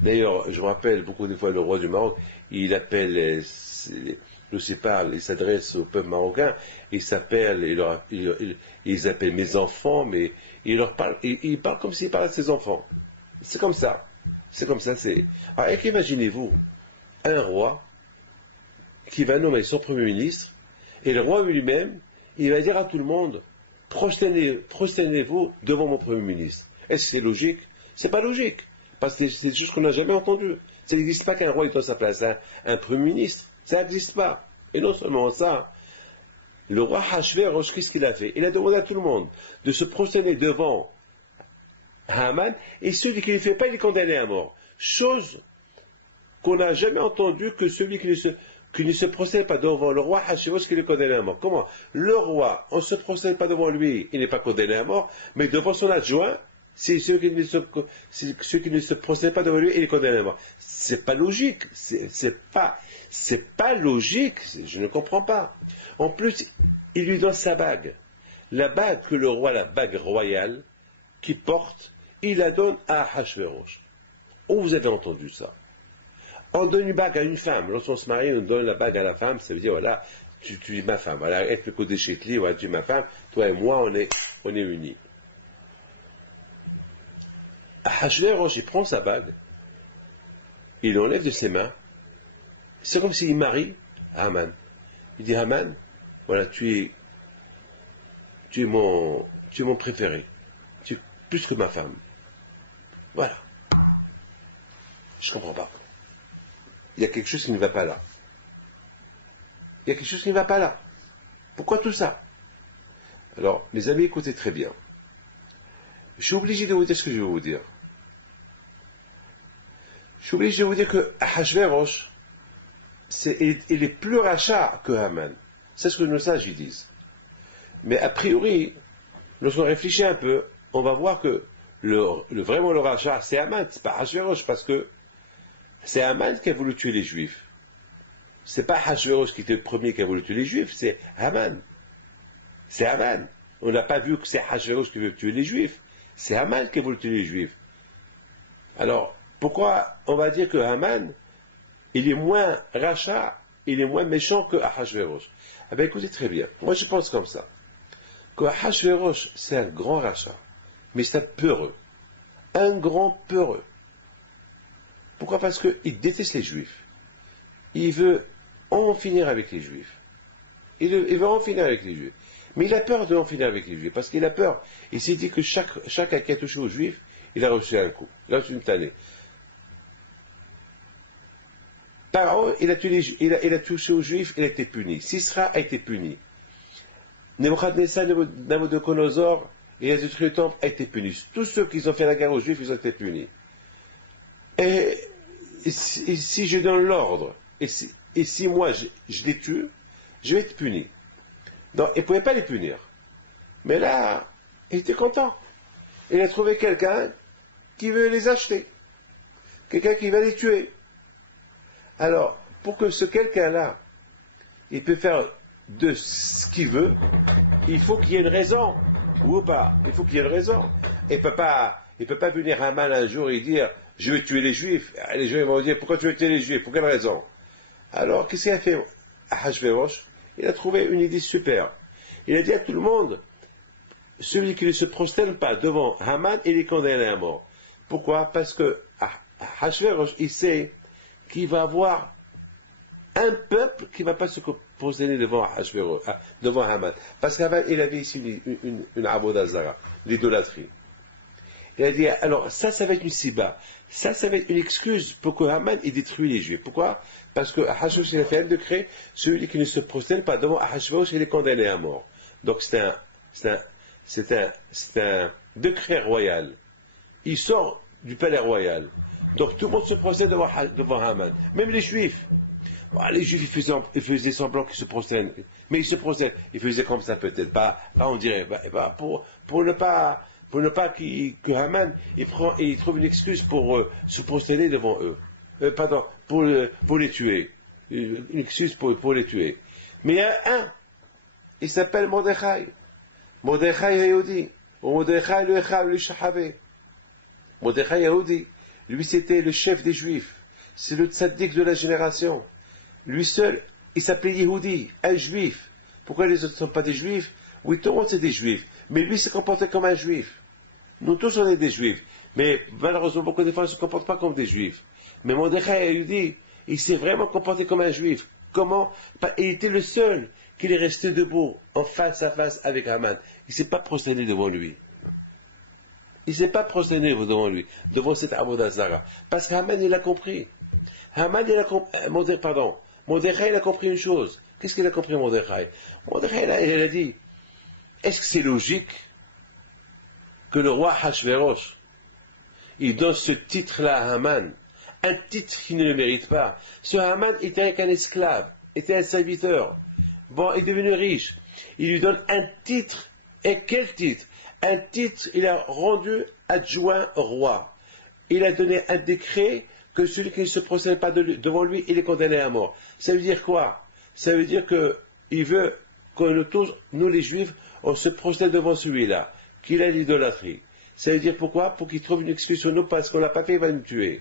D'ailleurs, je me rappelle beaucoup de fois le roi du Maroc, il appelle, je sais pas, il s'adresse au peuple marocain, ils appellent mes enfants, mais il parle comme s'il parlait à ses enfants. C'est comme ça. C'est comme ça. Alors, imaginez-vous un roi qui va nommer son premier ministre, et le roi lui-même, il va dire à tout le monde, prosternez-vous devant mon premier ministre. Est-ce que c'est logique? C'est pas logique, parce que c'est des choses qu'on n'a jamais entendues. Ça n'existe pas qu'un roi ait dans sa place un premier ministre. Ça n'existe pas. Et non seulement ça, le roi Hachvérosh, qu'est-ce qu'il a fait? Il a demandé à tout le monde de se prosterner devant Haman, et celui qui ne le fait pas, il est condamné à mort. Chose qu'on n'a jamais entendue, que celui qui ne se procède pas devant le roi Hachvérosh, qu'il est condamné à mort. Comment? Le roi, on ne se procède pas devant lui, il n'est pas condamné à mort, mais devant son adjoint, c'est ceux qui ne se procèdent pas devant lui, il est condamné à mort. C'est pas logique. C'est pas logique. Je ne comprends pas. En plus, il lui donne sa bague. La bague que le roi, la bague royale, qu'il porte, il la donne à Hachvérosh. Où vous avez entendu ça? On donne une bague à une femme. Lorsqu'on se marie, on donne la bague à la femme. Ça veut dire, voilà, tu es ma femme. Voilà, être le côté chétli, voilà, tu es ma femme. Toi et moi, on est unis. Hachvérosh, il prend sa bague. Il l'enlève de ses mains. C'est comme s'il marie Haman. Il dit, Haman, voilà, tu es mon préféré. Tu es plus que ma femme. Voilà. Je ne comprends pas. Il y a quelque chose qui ne va pas là. Il y a quelque chose qui ne va pas là. Pourquoi tout ça? Alors, mes amis, écoutez très bien. Je suis obligé de vous dire ce que je vais vous dire. Je suis obligé de vous dire que Hachvérosh, il est plus rachat que Haman. C'est ce que nos sages y disent. Mais a priori, lorsqu'on réfléchit un peu, on va voir que vraiment le rachat, c'est Haman, c'est pas Hachvérosh, parce que c'est Haman qui a voulu tuer les Juifs. C'est pas Hachvérosh qui était le premier qui a voulu tuer les Juifs, c'est Haman. C'est Haman. On n'a pas vu que c'est Hachvérosh qui veut tuer les Juifs. C'est Haman qui a voulu tuer les Juifs. Alors, pourquoi on va dire que Haman, il est moins rachat, il est moins méchant que Hachvérosh? Eh bien, écoutez très bien. Moi, je pense comme ça. Que Hachvérosh, c'est un grand rachat. Mais c'est un peureux. Un grand peureux. Pourquoi? Parce qu'il déteste les Juifs. Il veut en finir avec les Juifs. Il veut en finir avec les Juifs. Mais il a peur de en finir avec les Juifs. Parce qu'il a peur. Il s'est dit que chacun qui a touché aux Juifs, il a reçu un coup. Il a reçu une tannée. Pharaon, il a touché aux Juifs, il a été puni. Sisra a été puni. Nebuchadnezzar, Nabucodonosor et les autres temples a été punis. Tous ceux qui ont fait la guerre aux Juifs, ils ont été punis. Et si je donne l'ordre, et si moi je les tue, je vais être puni. Donc, il ne pouvait pas les punir. Mais là, il était content. Il a trouvé quelqu'un qui veut les acheter. Quelqu'un qui va les tuer. Alors, pour que ce quelqu'un-là, il peut faire de ce qu'il veut, il faut qu'il y ait une raison. Ou pas. Il faut qu'il y ait une raison. Il ne peut pas venir un mal un jour et dire, je vais tuer les Juifs. Les Juifs vont dire, pourquoi tu veux tuer les Juifs? Pour quelle raison? Alors, qu'est-ce qu'il a fait à Hachvérosh? Il a trouvé une idée super. Il a dit à tout le monde, celui qui ne se prosterne pas devant Haman, il est condamné à mort. Pourquoi? Parce que Hachvérosh, il sait qu'il va avoir un peuple qui ne va pas se prosterner devant Haman. Parce qu'Haman, il avait ici une abodazara, l'idolâtrie. Il a dit, alors ça va être une siba. Ça va être une excuse pour que Haman ait détruit les Juifs. Pourquoi? Parce que Ahasuerus, il a fait un décret, celui qui ne se prosterne pas devant Ahasuerus, il est condamné à mort. Donc c'est un décret royal. Il sort du palais royal. Donc tout le monde se procède devant Haman. Même les Juifs. Bon, les Juifs, ils faisaient semblant qu'ils se prosternent. Mais ils se prosternent. Ils faisaient comme ça, peut-être. Pas, on dirait. Pour ne pas que Haman, il trouve une excuse pour se prosterner devant eux. Pardon, pour les tuer. Une excuse pour les tuer. Mais il y a un, il s'appelle Mordechai. Mordechai Yehudi. Ou Mordechai le Echab le Shahavé. Mordechai Yehudi. Lui, c'était le chef des Juifs. C'est le tzaddik de la génération. Lui seul, il s'appelait Yehudi, un Juif. Pourquoi les autres ne sont pas des Juifs? Oui, tout le monde c'est des Juifs. Mais lui s'est comporté comme un Juif. Nous tous on est des Juifs. Mais malheureusement, beaucoup de fois, ils ne se comportent pas comme des Juifs. Mais Mordechai Yehudi, il s'est vraiment comporté comme un Juif. Comment? Il était le seul qui est resté debout, en face à face avec Haman. Il ne s'est pas prosterné devant lui. Il ne s'est pas prosterné devant lui, devant cet Avodah Zara. Parce qu'Haman, il a compris. Haman, il a compris. Mordechai, il a compris une chose. Qu'est-ce qu'il a compris, Mordechai? Mordechai, il a dit, est-ce que c'est logique que le roi Hachvérosh, il donne ce titre-là à Haman, un titre qu'il ne le mérite pas? Ce Haman était qu'un esclave, était un serviteur. Bon, il est devenu riche. Il lui donne un titre. Et quel titre? Un titre, il a rendu adjoint au roi. Il a donné un décret que celui qui ne se prosterne pas devant lui, il est condamné à mort. Ça veut dire quoi? Ça veut dire qu'il veut que nous tous, nous les Juifs, on se prosterne devant celui-là, qu'il a l'idolâtrie. Ça veut dire pourquoi? Pour qu'il trouve une excuse sur nous, parce qu'on ne l'a pas fait, il va nous tuer.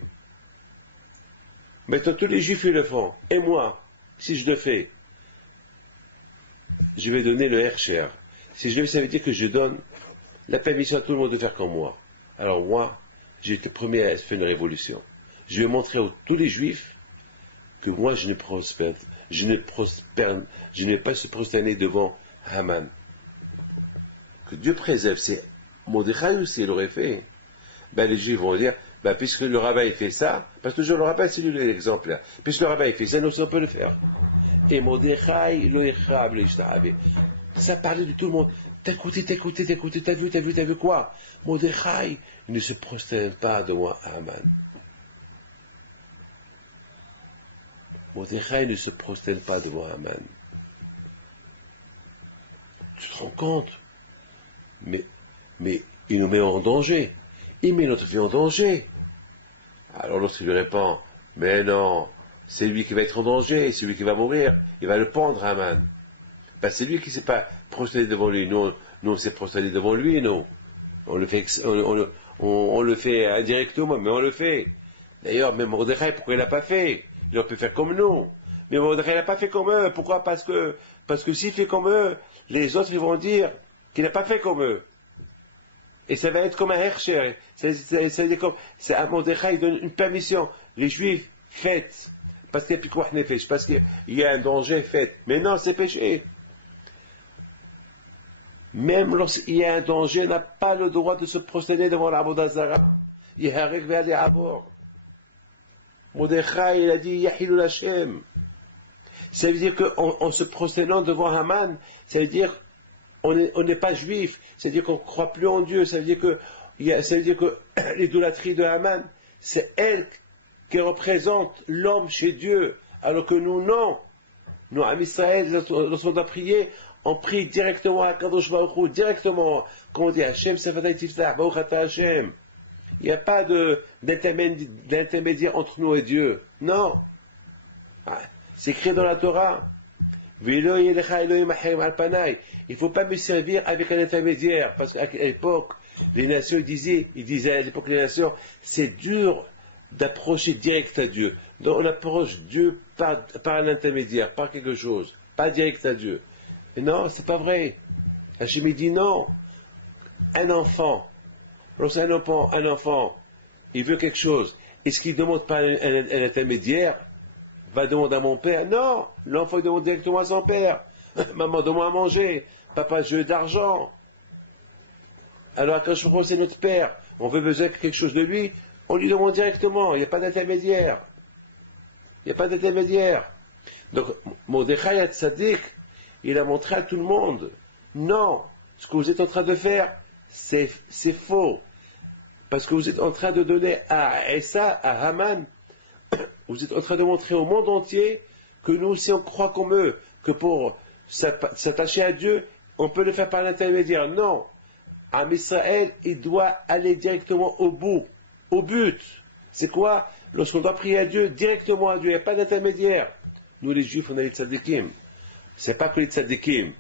Maintenant, tous les Juifs, ils le font. Et moi, si je le fais, je vais donner le Hersher. Si je le fais, ça veut dire que je donne la permission à tout le monde de faire comme moi. Alors moi, j'ai été le premier à faire une révolution. Je vais montrer à tous les Juifs que moi, je ne vais pas se prosterner devant Haman. Que Dieu préserve. C'est Mordechai aussi, il aurait fait. Ben, les Juifs vont dire, ben, puisque le rabbin fait ça, parce que toujours le rabbin, c'est lui l'exemple. Puisque le rabbin fait ça, nous aussi on peut le faire. Et Mordechai, lo echab le ishtahabé. Ça parlait de tout le monde. T'as écouté, t'as vu quoi? Mordechai, il ne se prosterne pas devant Haman. Mordechai ne se prosterne pas devant Haman. Tu te rends compte? Mais il nous met en danger. Il met notre vie en danger. Alors l'autre lui répond, mais non, c'est lui qui va être en danger, c'est lui qui va mourir. Il va le pendre, Haman. Ben, c'est lui qui ne s'est pas prosterné devant lui. Nous on s'est prosterné devant lui, nous. On le fait indirectement, mais on le fait. D'ailleurs, même Mordechai, pourquoi il ne l'a pas fait? Il aurait pu faire comme nous. Mais Mordechai n'a pas fait comme eux. Pourquoi? Parce que s'il fait comme eux, les autres ils vont dire qu'il n'a pas fait comme eux. Et ça va être comme un Hersher. C'est à Mordechai, il donne une permission. Les Juifs, faites. Parce qu'il n'y a plus quoi nefesh. Parce qu'il y a un danger, faites. Mais non, c'est péché. Même lorsqu'il y a un danger, n'a pas le droit de se prosterner devant l'Avodah Zara. Il y a un règle à bord. Mordechai, il a dit, Yahilul Hashem. Ça veut dire qu'en se prosternant devant Haman, ça veut dire on n'est pas juif, ça veut dire qu'on ne croit plus en Dieu, ça veut dire que l'idolâtrie de Haman, c'est elle qui représente l'homme chez Dieu, alors que nous, non. Nous, à Israël, lorsqu'on a prié, on prie directement à Kadosh Baruch Hu, directement, quand on dit Hashem Sefadai Tiftach, Baruch Ata Hashem. Il n'y a pas d'intermédiaire entre nous et Dieu. Non. C'est écrit dans la Torah. Il ne faut pas me servir avec un intermédiaire, parce qu'à l'époque, les nations disaient à l'époque les nations, c'est dur d'approcher direct à Dieu. Donc on approche Dieu par un intermédiaire, par quelque chose, pas direct à Dieu. Mais non, c'est pas vrai. Hachem dit non. Un enfant, lorsqu'un enfant, il veut quelque chose, est-ce qu'il ne demande pas un intermédiaire? Va demander à mon père? Non, l'enfant il demande directement à son père. Maman, donne-moi à manger. Papa, je veux d'argent. Alors, quand c'est notre père, on veut besoin de quelque chose de lui, on lui demande directement. Il n'y a pas d'intermédiaire. Il n'y a pas d'intermédiaire. Donc, Mordechai Tzaddik, il a montré à tout le monde, non, ce que vous êtes en train de faire, c'est faux. Parce que vous êtes en train de donner à Essa, à Haman, vous êtes en train de montrer au monde entier que nous, si on croit qu'on veut, que pour s'attacher à Dieu, on peut le faire par l'intermédiaire. Non. Am Israël, il doit aller directement au bout, au but. C'est quoi? Lorsqu'on doit prier à Dieu, directement à Dieu, il n'y a pas d'intermédiaire. Nous, les Juifs, on a les tzadikim. C'est pas que les tzadikim,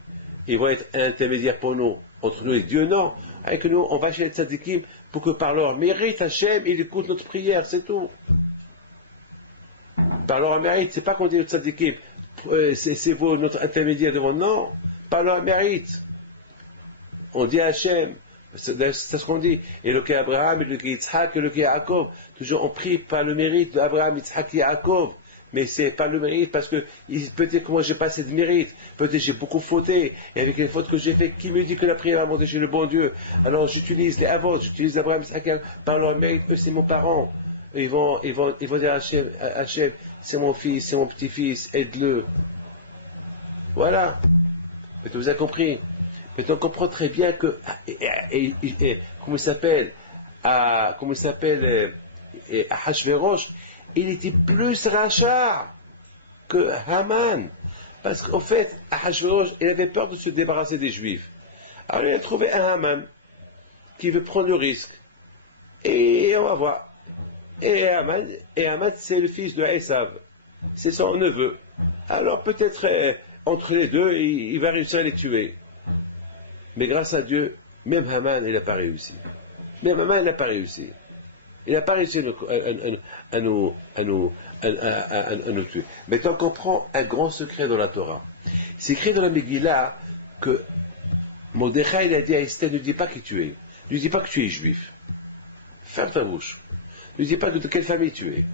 ils vont être intermédiaires pour nous, entre nous et Dieu, non. Avec nous, on va chez les tzadikim pour que par leur mérite, Hachem, il écoute notre prière, c'est tout. Par leur mérite, c'est pas qu'on dit aux tzadikim, c'est vous notre intermédiaire devant, non. Par leur mérite. On dit à Hachem, c'est ce qu'on dit, et le cas Abraham, et le cas Yitzhak, et le cas Yaakov. Toujours on prie par le mérite d'Abraham, Yitzhak et Yaakov. Mais c'est pas le mérite parce que peut-être que moi j'ai pas assez de mérite, peut-être j'ai beaucoup fauté, et avec les fautes que j'ai faites, qui me dit que la prière va monter chez le bon Dieu? Alors j'utilise les avots, j'utilise Abraham, Yitzhak, par leur mérite, eux c'est mon parent. Ils vont dire à Hachem, c'est mon fils, c'est mon petit-fils, aide-le. Voilà. Mais vous avez compris. Mais on comprend très bien que, comment il s'appelle, Ahashverosh, il était plus rachat que Haman. Parce qu'en fait, Ahashverosh, il avait peur de se débarrasser des Juifs. Alors il a trouvé un Haman qui veut prendre le risque. Et on va voir. Et Haman, c'est le fils de Esav. C'est son neveu. Alors peut-être, entre les deux, il va réussir à les tuer. Mais grâce à Dieu, même Haman, il n'a pas réussi. Même Haman, il n'a pas réussi. Il n'a pas réussi à nous tuer. Maintenant, on comprend un grand secret dans la Torah. C'est écrit dans la Megillah que Mordechai, il a dit à Esther, ne dis pas qui tu es. Ne dis pas que tu es juif. Ferme ta bouche. Ne dis pas de quelle famille tu es.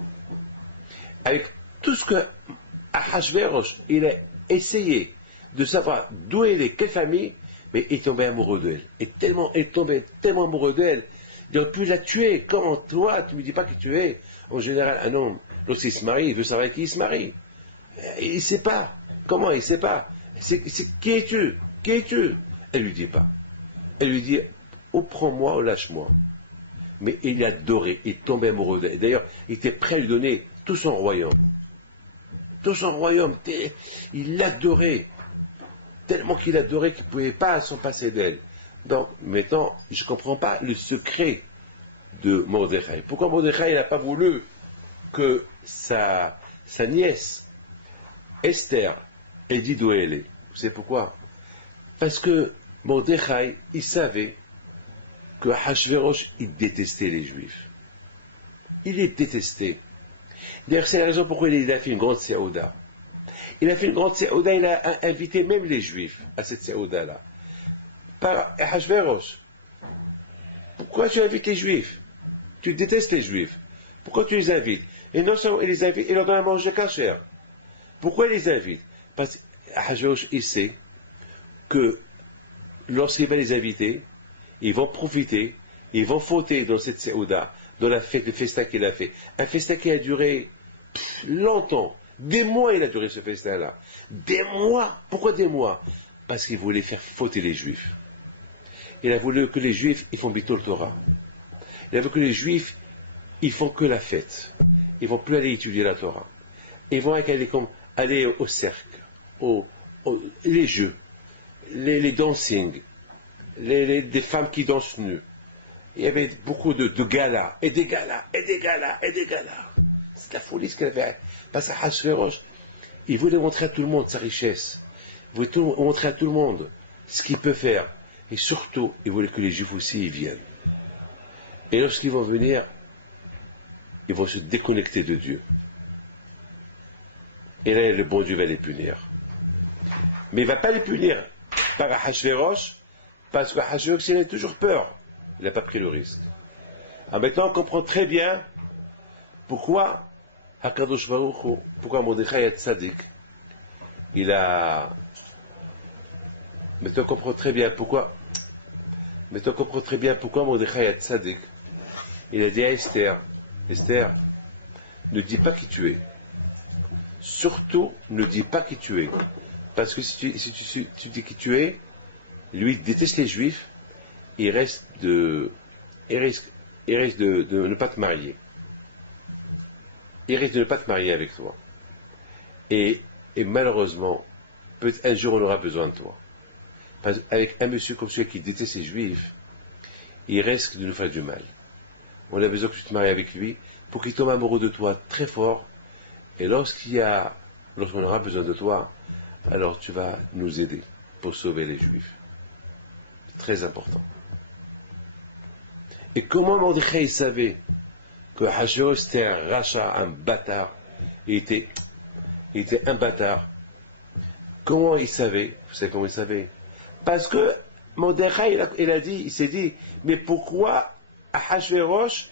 Avec tout ce que Ahashverosh, il a essayé de savoir d'où elle est, quelle famille, mais il est tombé amoureux d'elle. Il est tombé tellement amoureux d'elle, il aurait pu la tuer. Comment toi, tu ne me dis pas qui tu es? En général, un homme, lorsqu'il se marie, il veut savoir qui il se marie. Il ne sait pas. Comment il ne sait pas? Qui es-tu? Qui es-tu? Elle ne lui dit pas. Elle lui dit, ou prends-moi ou lâche-moi. Mais il adorait, il tombait amoureux d'elle. D'ailleurs, il était prêt à lui donner tout son royaume. Tout son royaume, il l'adorait. Tellement qu'il adorait qu'il ne pouvait pas s'en passer d'elle. Donc, maintenant, je ne comprends pas le secret de Mordechai. Pourquoi Mordechai n'a pas voulu que sa nièce, Esther, ait dit d'où elle est? Vous savez pourquoi? Parce que Mordechai, il savait que Ahashverosh, il détestait les Juifs. Il les détestait. D'ailleurs, c'est la raison pourquoi il a fait une grande séouda. Il a fait une grande séouda, il a invité même les Juifs à cette séouda-là. Par Ahashverosh. Pourquoi tu invites les Juifs? Tu détestes les Juifs. Pourquoi tu les invites? Et non seulement il les invite, il leur donne à manger cachère. Pourquoi il les invite? Parce qu'Ahashverosh, il sait que lorsqu'il va les inviter, ils vont profiter, ils vont fauter dans cette séouda, dans la fête, le festin qu'il a fait. Un festin qui a duré longtemps. Des mois il a duré ce festin-là. Des mois. Pourquoi des mois? Parce qu'il voulait faire fauter les Juifs. Il a voulu que les Juifs, ils font Bittul Torah. Il a voulu que les Juifs, ils font que la fête. Ils vont plus aller étudier la Torah. Ils vont aller au cercle, les jeux, les dancing, des femmes qui dansent nues. Il y avait beaucoup de galas, et des galas, et des galas, et des galas. C'est la folie ce qu'elle avait. Parce qu'Ahashverosh, il voulait montrer à tout le monde sa richesse. Il voulait montrer à tout le monde ce qu'il peut faire. Et surtout, il voulait que les Juifs aussi y viennent. Et lorsqu'ils vont venir, ils vont se déconnecter de Dieu. Et là, le bon Dieu va les punir. Mais il ne va pas les punir par Ahashverosh, parce qu'Ahashverosh, il a toujours peur. Il n'a pas pris le risque. Alors maintenant, on comprend très bien pourquoi Hakadosh Baruch Hu, pourquoi Mordechai est tzaddik. Maintenant, on comprend très bien pourquoi. Maintenant, on comprend très bien pourquoi Mordechai est tzaddik. Il a dit à Esther, Esther, ne dis pas qui tu es. Surtout, ne dis pas qui tu es. Parce que si tu dis qui tu es, lui il déteste les Juifs, il risque de ne pas te marier. Il risque de ne pas te marier avec toi. Et Et malheureusement, peut-être un jour on aura besoin de toi. Parce qu'avec un monsieur comme celui qui déteste les juifs, il risque de nous faire du mal. On a besoin que tu te maries avec lui pour qu'il tombe amoureux de toi très fort. Et lorsqu'on aura besoin de toi, alors tu vas nous aider pour sauver les juifs. C'est très important. Et comment Mordechai savait que Hachvérosh était un rachat, un bâtard? Il était un bâtard. Comment il savait? Vous savez comment il savait? Parce que Mordechai, il s'est dit, mais pourquoi Hachvérosh,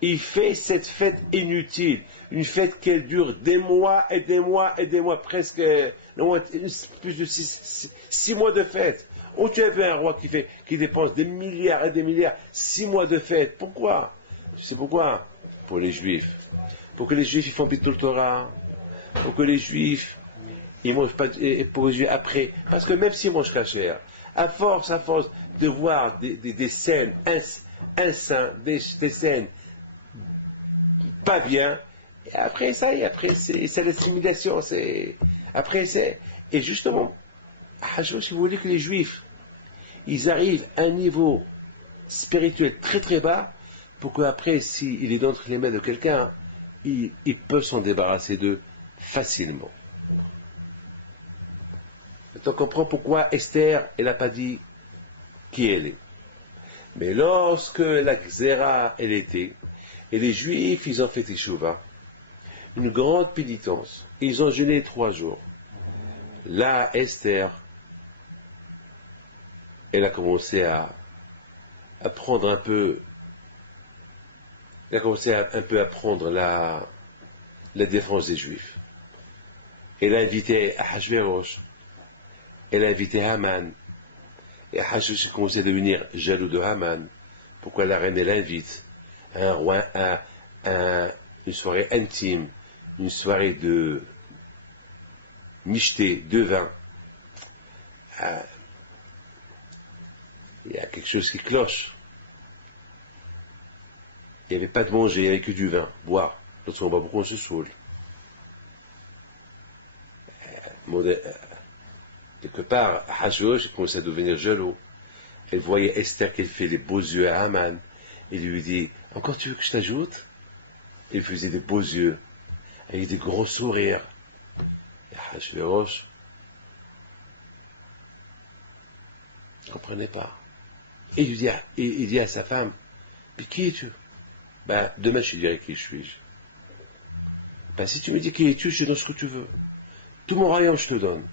il fait cette fête inutile, une fête qui dure des mois et des mois et des mois, presque plus de 6 mois de fête. Où tu as vu un roi qui dépense des milliards et des milliards, 6 mois de fête? Pourquoi? Tu sais pourquoi? Pour les juifs. Pour que les juifs ils font Bitul Torah. Pour que les juifs ils mangent pas, et pour les juifs après. Parce que même s'ils mangent kasher, à force de voir des scènes insains, des scènes pas bien, et après ça, c'est l'assimilation, et justement, si vous voulez que les juifs, ils arrivent à un niveau spirituel très très bas, pour qu'après, s'il est entre les mains de quelqu'un, il peut s'en débarrasser d'eux facilement. Maintenant, on comprend pourquoi Esther, elle n'a pas dit qui elle est. Mais lorsque la Xéra, elle était, et les Juifs, ils ont fait Teshuvah, une grande pénitence, ils ont jeûné 3 jours. Là, Esther, elle a commencé à prendre un peu, elle a commencé un peu à prendre la défense des Juifs. Elle a invité Hachvérosh, elle a invité Haman, et Hachvérosh a commencé à devenir jaloux de Haman. Pourquoi la reine, elle invite un roi, une soirée intime, une soirée de micheté, de vin. Il y a quelque chose qui cloche. Il n'y avait pas de manger, il n'y avait que du vin, boire. Lorsqu'on boit beaucoup, on se saoule. Quelque part, Hachvérosh commençait à devenir jaloux. Elle voyait Esther qu'elle fait les beaux yeux à Haman. Il lui dit, encore tu veux que je t'ajoute? Il faisait des beaux yeux, avec des gros sourires. Et Hachvérosh ne comprenait pas. Et il dit à sa femme, mais qui es-tu? Demain je te dirai qui je suis. Si tu me dis qui es-tu, je te donne ce que tu veux. Tout mon royaume je te donne.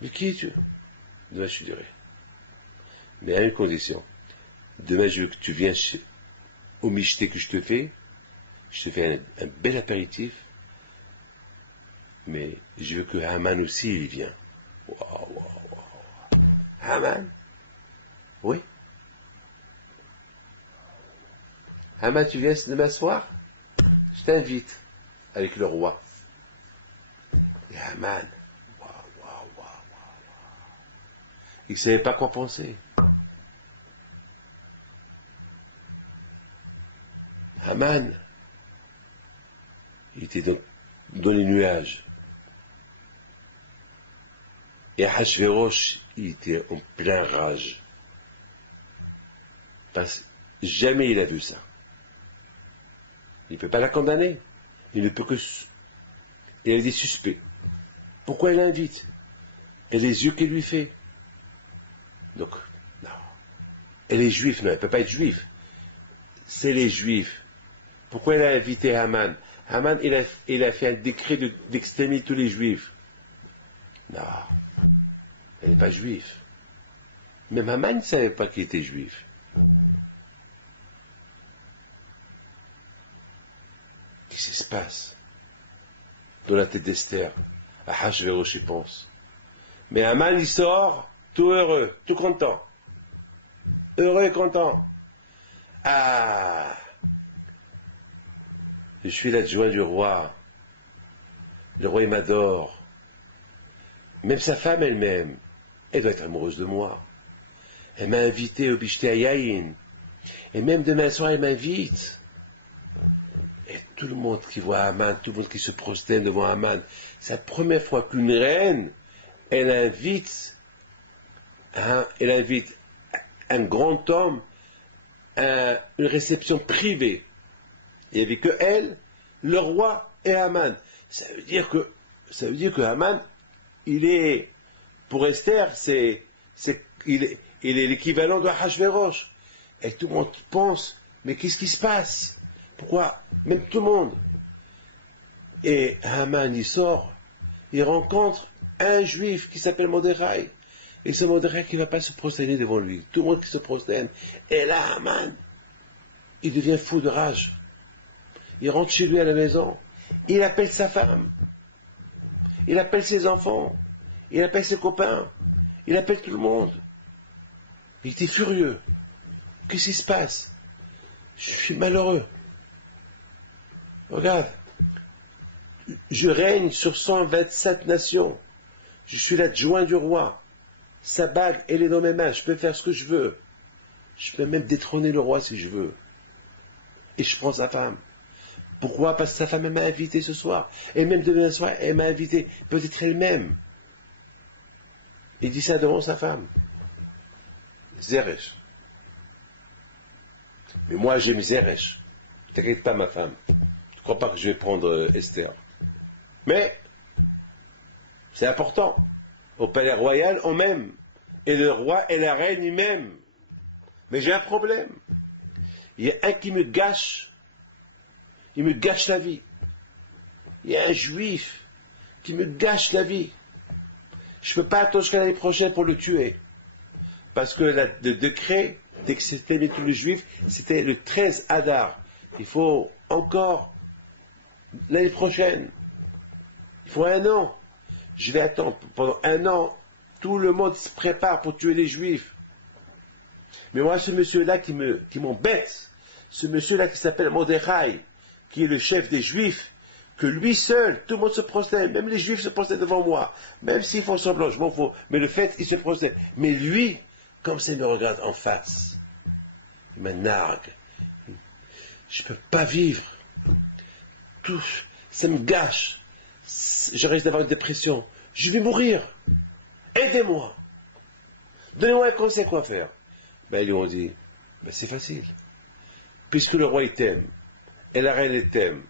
Mais qui es-tu? Demain je te dirai. Mais à une condition. Demain je veux que tu viennes au micheté que je te fais un bel apéritif, mais je veux que Haman aussi il vienne. Wow. Haman? Oui. Haman, tu viens demain soir? Je t'invite avec le roi. Et Haman, il ne savait pas quoi penser. Haman, il était dans les nuages. Et Hachvérosh, il était en plein rage. Parce que jamais il a vu ça. Il ne peut pas la condamner. Il ne peut que... Il a des suspects. Pourquoi il l'invite? Et les yeux qu'elle lui fait. Donc, non. Et les juifs, non, elle ne peut pas être juif. C'est les juifs. Pourquoi il a invité Haman? Haman, il a fait un décret d'exterminer tous les juifs. Non. Elle n'est pas juive. Même Haman ne savait pas qu'il était juif. Qu'est-ce qui se passe dans la tête d'Esther? À Hachvérosh, il pense. Mais Haman, il sort tout heureux, tout content. Heureux et content. Ah! Je suis l'adjoint du roi. Le roi, il m'adore. Même sa femme elle-même, elle doit être amoureuse de moi. Elle m'a invité au Bishté Yaïn. Et même demain soir, elle m'invite. Et tout le monde qui voit Haman, tout le monde qui se prosterne devant Haman. C'est la première fois qu'une reine, elle invite un grand homme à une réception privée. Il n'y avait que elle, le roi et Haman. Ça veut dire que Haman, il est, pour Esther, il est l'équivalent de Ahashverosh. Et tout le monde pense, mais qu'est-ce qui se passe? Pourquoi? Même tout le monde. Et Haman, il sort, il rencontre un juif qui s'appelle Mordechai. Et c'est Mordechai qui ne va pas se prosterner devant lui. Tout le monde qui se prosterne. Et là, Haman, il devient fou de rage. Il rentre chez lui à la maison. Il appelle sa femme. Il appelle ses enfants. Il appelle ses copains. Il appelle tout le monde. Il était furieux. Qu'est-ce qui se passe? Je suis malheureux. Regarde. Je règne sur 127 nations. Je suis l'adjoint du roi. Sa bague, elle est dans mes mains. Je peux faire ce que je veux. Je peux même détrôner le roi si je veux. Et je prends sa femme. Pourquoi? Parce que sa femme, elle m'a invité ce soir. Et même demain soir, elle m'a invité. Peut-être elle-même. Il dit ça devant sa femme. Zeresh. Mais moi, j'aime Zeresh. T'inquiète pas, ma femme. Je ne crois pas que je vais prendre Esther. Mais, c'est important. Au palais royal, on m'aime. Et le roi et la reine, ils m'aiment. Mais j'ai un problème. Il y a un qui me gâche. Il me gâche la vie. Il y a un juif qui me gâche la vie. Je ne peux pas attendre jusqu'à l'année prochaine pour le tuer. Parce que le décret d'exterminer tous les juifs, c'était le 13 Adar. Il faut encore l'année prochaine. Il faut 1 an. Je vais attendre pendant 1 an. Tout le monde se prépare pour tuer les juifs. Mais moi, ce monsieur-là qui m'embête, ce monsieur-là qui s'appelle Mordechai, qui est le chef des juifs, que lui seul, tout le monde se prosterne, même les juifs se prosternent devant moi, même s'ils font semblant, je m'en fous, mais le fait, il se prosterne. Mais lui, comme ça, il me regarde en face, il me nargue. Je ne peux pas vivre. Tout, ça me gâche. Je risque d'avoir une dépression. Je vais mourir. Aidez-moi. Donnez-moi un conseil quoi faire. Ben, ils lui ont dit, ben, c'est facile. Puisque le roi il t'aime, et la reine elle t'aime,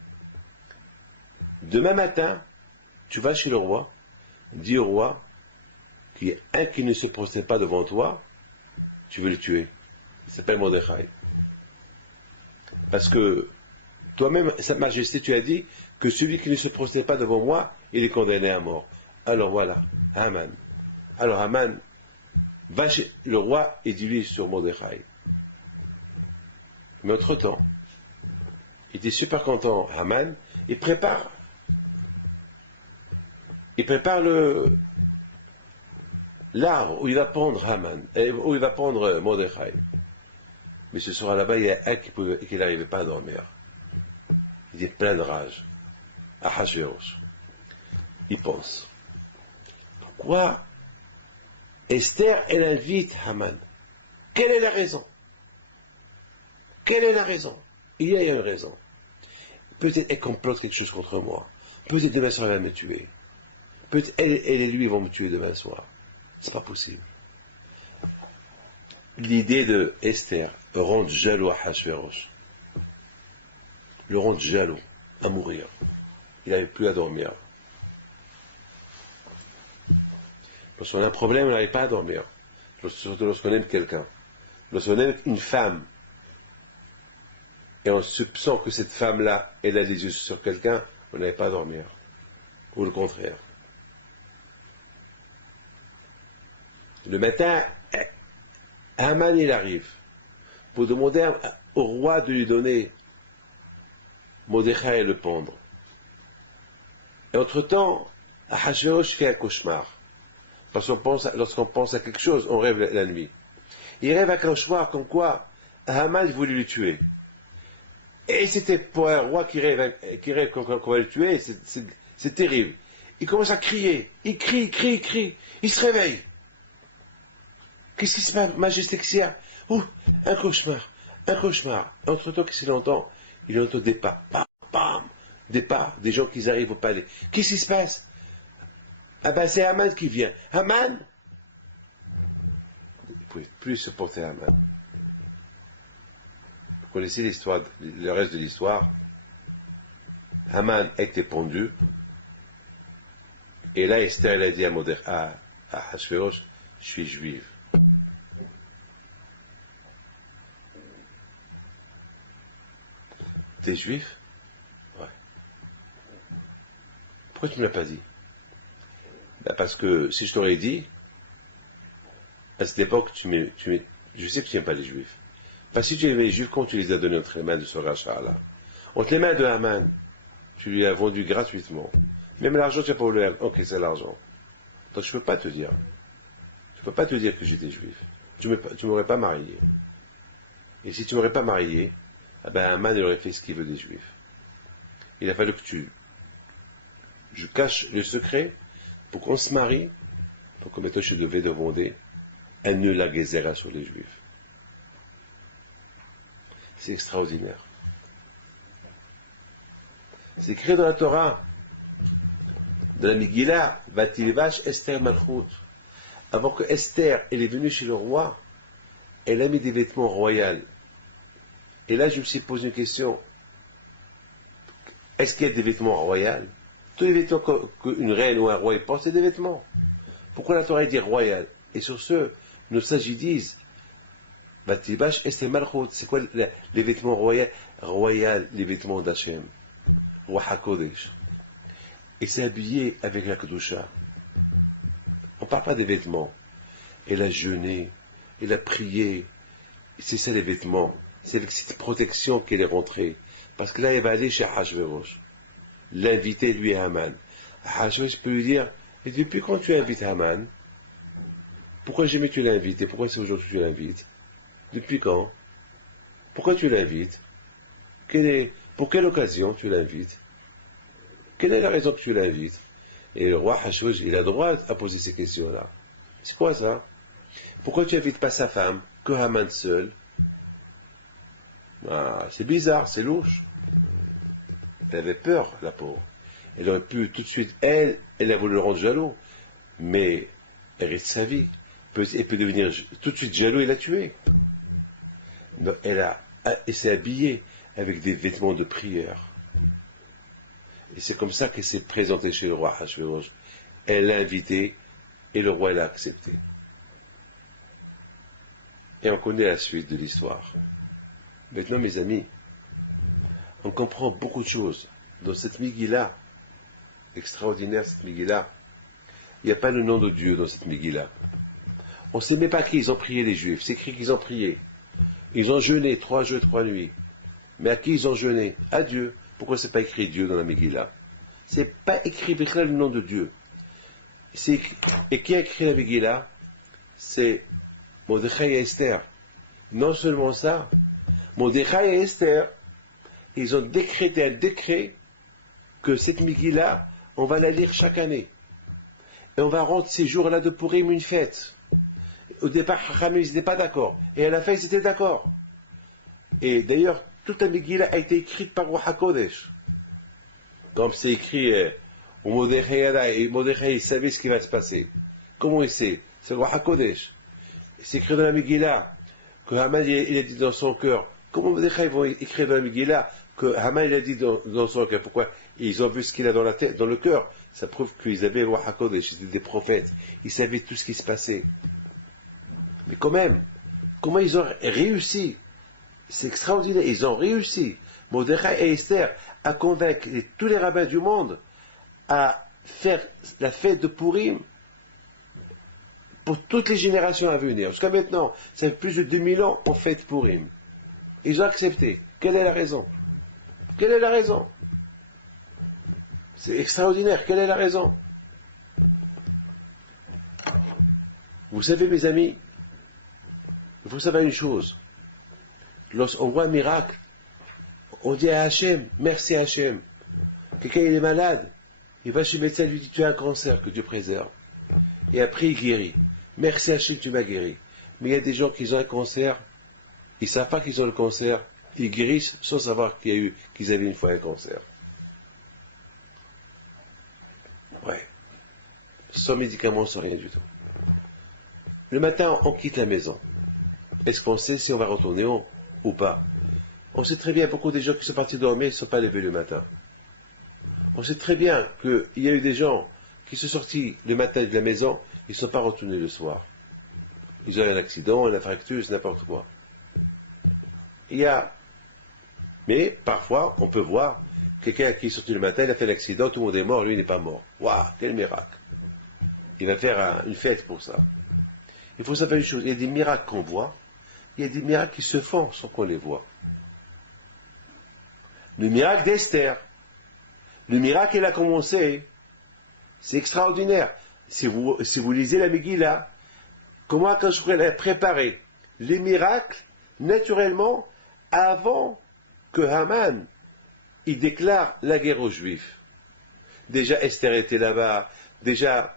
demain matin, tu vas chez le roi, dis au roi qu'il y a un qui ne se prosterne pas devant toi, tu veux le tuer. Il s'appelle Mordechai. Parce que toi-même, Sa Majesté, tu as dit que celui qui ne se prosterne pas devant moi, il est condamné à mort. Alors voilà, Haman. Alors Haman va chez le roi et dit-lui sur Mordechai. Mais entre-temps, il était super content, Haman, il prépare l'arbre où il va prendre Haman, où il va prendre Mordechai. Mais ce soir là-bas, il y a un qui n'arrivait pas à dormir. Il est plein de rage. Ahashverosh. Il pense. Pourquoi Esther, elle invite Haman? Quelle est la raison? Quelle est la raison? Il y a une raison. Peut-être elle complote quelque chose contre moi. Peut-être demain soir elle va me tuer. Peut-être elle et lui vont me tuer demain soir. C'est pas possible. L'idée de Esther rend jaloux à Ahashverosh. Le rend jaloux à mourir. Il n'avait plus à dormir. Lorsqu'on a un problème, on n'arrive pas à dormir. Surtout lorsqu'on aime quelqu'un. Lorsqu'on aime une femme, et on soupçonne que cette femme-là, elle a les yeux sur quelqu'un, on n'arrive pas à dormir. Ou le contraire. Le matin, Haman, il arrive pour demander au roi de lui donner Mordechai et le pendre. Et entre-temps, Ahashverosh fait un cauchemar. Lorsqu'on pense à quelque chose, on rêve la nuit. Il rêve un cauchemar comme quoi Haman voulait le tuer. Et c'était pour un roi qui rêve qu'on va le tuer, c'est terrible. Il commence à crier. Il crie. Il se réveille. Qu'est-ce qui se passe, Majesté, qu'est-ce qu'il y a? Un cauchemar. Entre-temps, qu'est-ce qu'il entend? Il entend des pas. bam, départ, des gens qui arrivent au palais. Qu'est-ce qui se passe? Ah ben c'est Haman qui vient. Haman? Vous ne pouvez plus supporter Haman. Vous connaissez l'histoire, le reste de l'histoire. Haman a été pendu. Et là, Esther, elle a dit à Ahasuerus, je suis juive. T'es juif? Ouais. Pourquoi tu ne me l'as pas dit? Ben parce que si je t'aurais dit, à cette époque, je sais que tu n'aimes pas les juifs. Parce que si tu aimais les juifs, comment tu les as donnés entre les mains de ce rachat-là? Entre les mains de Haman, tu lui as vendu gratuitement. Même l'argent, tu n'as pas voulu encaisser l'argent. Donc je ne peux pas te dire. Je ne peux pas te dire que j'étais juif. Tu ne m'aurais pas marié. Et si tu ne m'aurais pas marié, eh ben Haman il aurait fait ce qu'il veut des juifs. Il a fallu que je cache le secret pour qu'on se marie, pour que maintenant je devais demander un nœud la gezerah sur les juifs. C'est extraordinaire. C'est écrit dans la Torah, dans la Megillah, Vatilvash Esther Malchut. Avant que Esther elle est venue chez le roi, elle a mis des vêtements royaux. Et là, je me suis posé une question. Est-ce qu'il y a des vêtements royaux? Tous les vêtements qu'une reine ou un roi porte, c'est des vêtements. Pourquoi la Torah dit royal? Et sur ce, nos sages disent, Vatilvash Esther Malchut. C'est quoi les vêtements royaux? Royal, les vêtements d'Hachem. Roi HaKodesh. Et c'est habillé avec la Kedusha. On ne parle pas des vêtements. Elle a jeûné, elle a prié. C'est ça les vêtements. C'est avec cette protection qu'elle est rentrée. Parce que là, elle va aller chez Ahasuerus. L'inviter, lui, à Haman. Ahasuerus peut lui dire, et depuis quand tu invites Haman? Pourquoi jamais tu l'as invité? Pourquoi c'est aujourd'hui que tu l'invites? Depuis quand? Pourquoi tu l'invites? Pour quelle occasion tu l'invites? Quelle est la raison que tu l'invites? Et le roi Ahasuerus, il a droit à poser ces questions-là. C'est quoi ça? Pourquoi tu n'invites pas sa femme, que Haman seul? Ah, c'est bizarre, c'est louche. Elle avait peur, la pauvre. Elle aurait pu tout de suite, elle a voulu le rendre jaloux. Mais elle reste sa vie. Elle peut devenir tout de suite jaloux et la tuer. Donc, elle s'est habillée avec des vêtements de prière. Et c'est comme ça qu'elle s'est présentée chez le roi Ahasuerus. Elle l'a invité et le roi l'a accepté. Et on connaît la suite de l'histoire. Maintenant, mes amis, on comprend beaucoup de choses. Dans cette Megillah, extraordinaire cette Megillah, il n'y a pas le nom de Dieu dans cette Megillah. On ne sait même pas à qui ils ont prié les Juifs. C'est écrit qu'ils ont prié. Ils ont jeûné 3 jours et 3 nuits. Mais à qui ils ont jeûné? À Dieu. Pourquoi c'est pas écrit Dieu dans la Megillah? C'est pas écrit le nom de Dieu. Et qui a écrit la Megillah? C'est Mordechai et Esther. Non seulement ça, Mordechai et Esther, ils ont décrété un décret que cette Megillah, on va la lire chaque année. Et on va rendre ces jours-là de Purim une fête. Au départ, Chachamim, ils n'étaient pas d'accord. Et à la fin, ils étaient d'accord. Et d'ailleurs, toute la Megillah a été écrite par Roi HaKodesh. Comme c'est écrit au Mordechai, et Mordechai, il savait ce qui va se passer. Comment il sait? C'est le Roi HaKodesh. C'est écrit dans la Megillah que Haman il a dit dans son cœur. Comment Mordechai vont écrire dans la Megillah que Haman il a dit dans son cœur? Pourquoi? Ils ont vu ce qu'il a dans la tête, dans le cœur. Ça prouve qu'ils avaient le Roi HaKodesh, ils étaient des prophètes. Ils savaient tout ce qui se passait. Mais quand même, comment ils ont réussi? C'est extraordinaire, ils ont réussi, Mordechai et Esther, à convaincre tous les rabbins du monde à faire la fête de Purim pour toutes les générations à venir. Jusqu'à maintenant, ça fait plus de 2000 ans on fête Purim. Ils ont accepté. Quelle est la raison? Quelle est la raison? C'est extraordinaire, quelle est la raison? Vous savez, mes amis, il faut savoir une chose. Lorsqu'on voit un miracle, on dit à Hachem, merci Hachem. Quelqu'un il est malade, il va chez le médecin, lui dit tu as un cancer, que Dieu préserve. Et après il guérit. Merci Hachem, tu m'as guéri. Mais il y a des gens qui ont un cancer, ils ne savent pas qu'ils ont le cancer, ils guérissent sans savoir qu'ils avaient une fois un cancer. Ouais. Sans médicaments, sans rien du tout. Le matin, on quitte la maison. Est-ce qu'on sait si on va retourner ou pas? On sait très bien, beaucoup des gens qui sont partis dormir ne sont pas levés le matin. On sait très bien qu'il y a eu des gens qui sont sortis le matin de la maison, ils ne sont pas retournés le soir. Ils ont eu un accident, un infarctus, n'importe quoi. Mais parfois, on peut voir quelqu'un qui est sorti le matin, il a fait l'accident, tout le monde est mort, lui il n'est pas mort. Waouh, quel miracle! Il va faire une fête pour ça. Il faut savoir une chose, il y a des miracles qu'on voit, il y a des miracles qui se font sans qu'on les voit. Le miracle d'Esther, le miracle elle a commencé, c'est extraordinaire. Si vous lisez la Megillah, comment quand je pourrais préparer les miracles naturellement avant que Haman il déclare la guerre aux Juifs. Déjà Esther était là-bas, déjà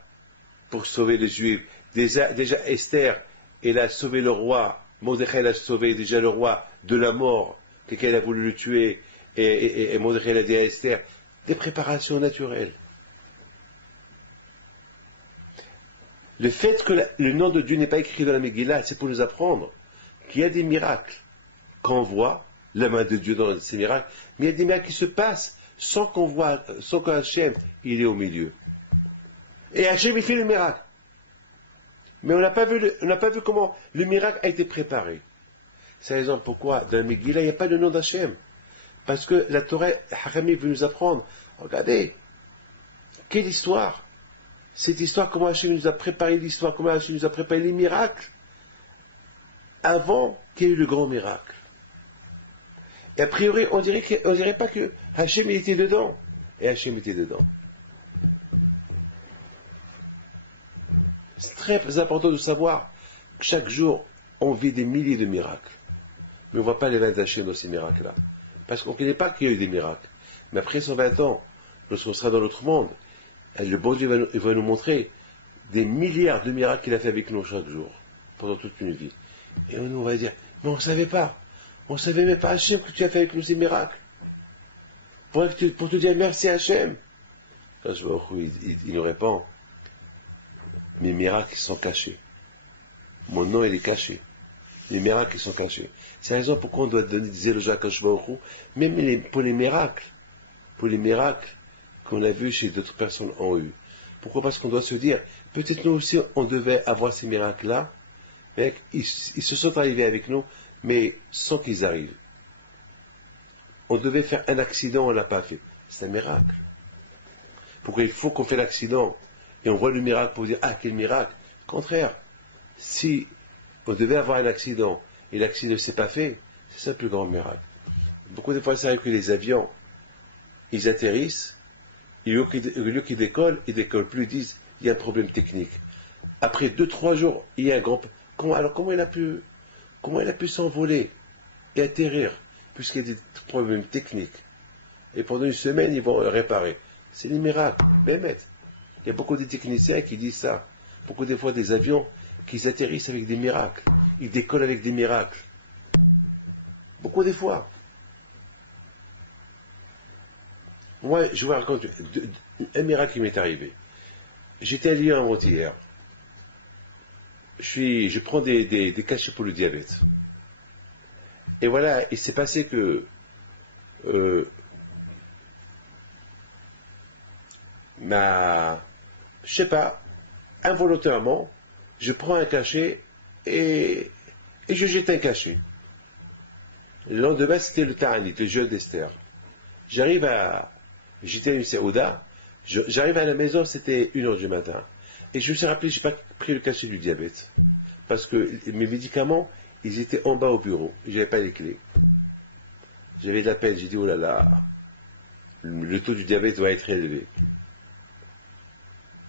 pour sauver les Juifs, déjà Esther elle a sauvé le roi, Mordechai a sauvé déjà le roi de la mort, quelqu'un a voulu le tuer, et Mordechai a dit à Esther, des préparations naturelles. Le fait que le nom de Dieu n'est pas écrit dans la Megillah, c'est pour nous apprendre qu'il y a des miracles qu'on voit, la main de Dieu dans ces miracles, mais il y a des miracles qui se passent sans qu'on voit, sans qu'Hachem il est au milieu. Et Hachem il fait le miracle. Mais on n'a pas vu comment le miracle a été préparé. C'est la raison pourquoi dans la Megillah il n'y a pas de nom d'Hachem. Parce que la Torah, Hachem veut nous apprendre. Regardez, quelle histoire! Cette histoire, comment Hachem nous a préparé l'histoire, comment Hachem nous a préparé les miracles, avant qu'il y ait eu le grand miracle. Et a priori, on dirait pas que Hachem était dedans. Et Hachem était dedans. C'est très important de savoir que chaque jour, on vit des milliers de miracles. Mais on ne voit pas les 20 d'Hachem dans ces miracles-là. Parce qu'on ne connaît pas qu'il y a eu des miracles. Mais après 120 ans, lorsqu'on sera dans l'autre monde, le bon Dieu va nous montrer des milliards de miracles qu'il a fait avec nous chaque jour, pendant toute une vie. Et nous, on va dire, mais on ne savait pas. On ne savait même pas, Hachem, que tu as fait avec nous ces miracles. Pour te dire merci Hachem. Quand je vois il nous répond, mes miracles sont cachés. Mon nom, il est caché. Les miracles, ils sont cachés. C'est la raison pourquoi on doit donner des éloges à Kashbaoru, même pour les miracles qu'on a vus chez d'autres personnes ont eu. Pourquoi? Parce qu'on doit se dire, peut-être nous aussi, on devait avoir ces miracles-là, mais ils se sont arrivés avec nous, mais sans qu'ils arrivent. On devait faire un accident, on ne l'a pas fait. C'est un miracle. Pourquoi il faut qu'on fait l'accident et on voit le miracle pour dire, ah, quel miracle. Au contraire, si on devait avoir un accident et l'accident ne s'est pas fait, c'est ça le plus grand miracle. Beaucoup de fois, ça arrive que les avions, ils atterrissent, et au lieu qu'ils décollent, ils décollent plus, ils disent, il y a un problème technique. Après 2-3 jours, il y a un grand... Comment il a pu s'envoler et atterrir, puisqu'il y a des problèmes techniques. Et pendant une semaine, ils vont le réparer. C'est des miracles. Bémet. Il y a beaucoup de techniciens qui disent ça. Beaucoup de fois, des avions qui atterrissent avec des miracles. Ils décollent avec des miracles. Beaucoup de fois. Moi, je vous raconte un miracle qui m'est arrivé. J'étais à Lyon avant-hier. Je prends des cachets pour le diabète. Et voilà, il s'est passé que je sais pas, involontairement, je prends un cachet et je jette un cachet. Le lendemain, c'était le Ta'anit, le jeûne d'Esther. J'étais à une Séouda, j'arrive à la maison, c'était 1h du matin. Et je me suis rappelé, je n'ai pas pris le cachet du diabète. Parce que mes médicaments, ils étaient en bas au bureau. Je n'avais pas les clés. J'avais de la peine, j'ai dit, oh là là, le taux du diabète va être élevé.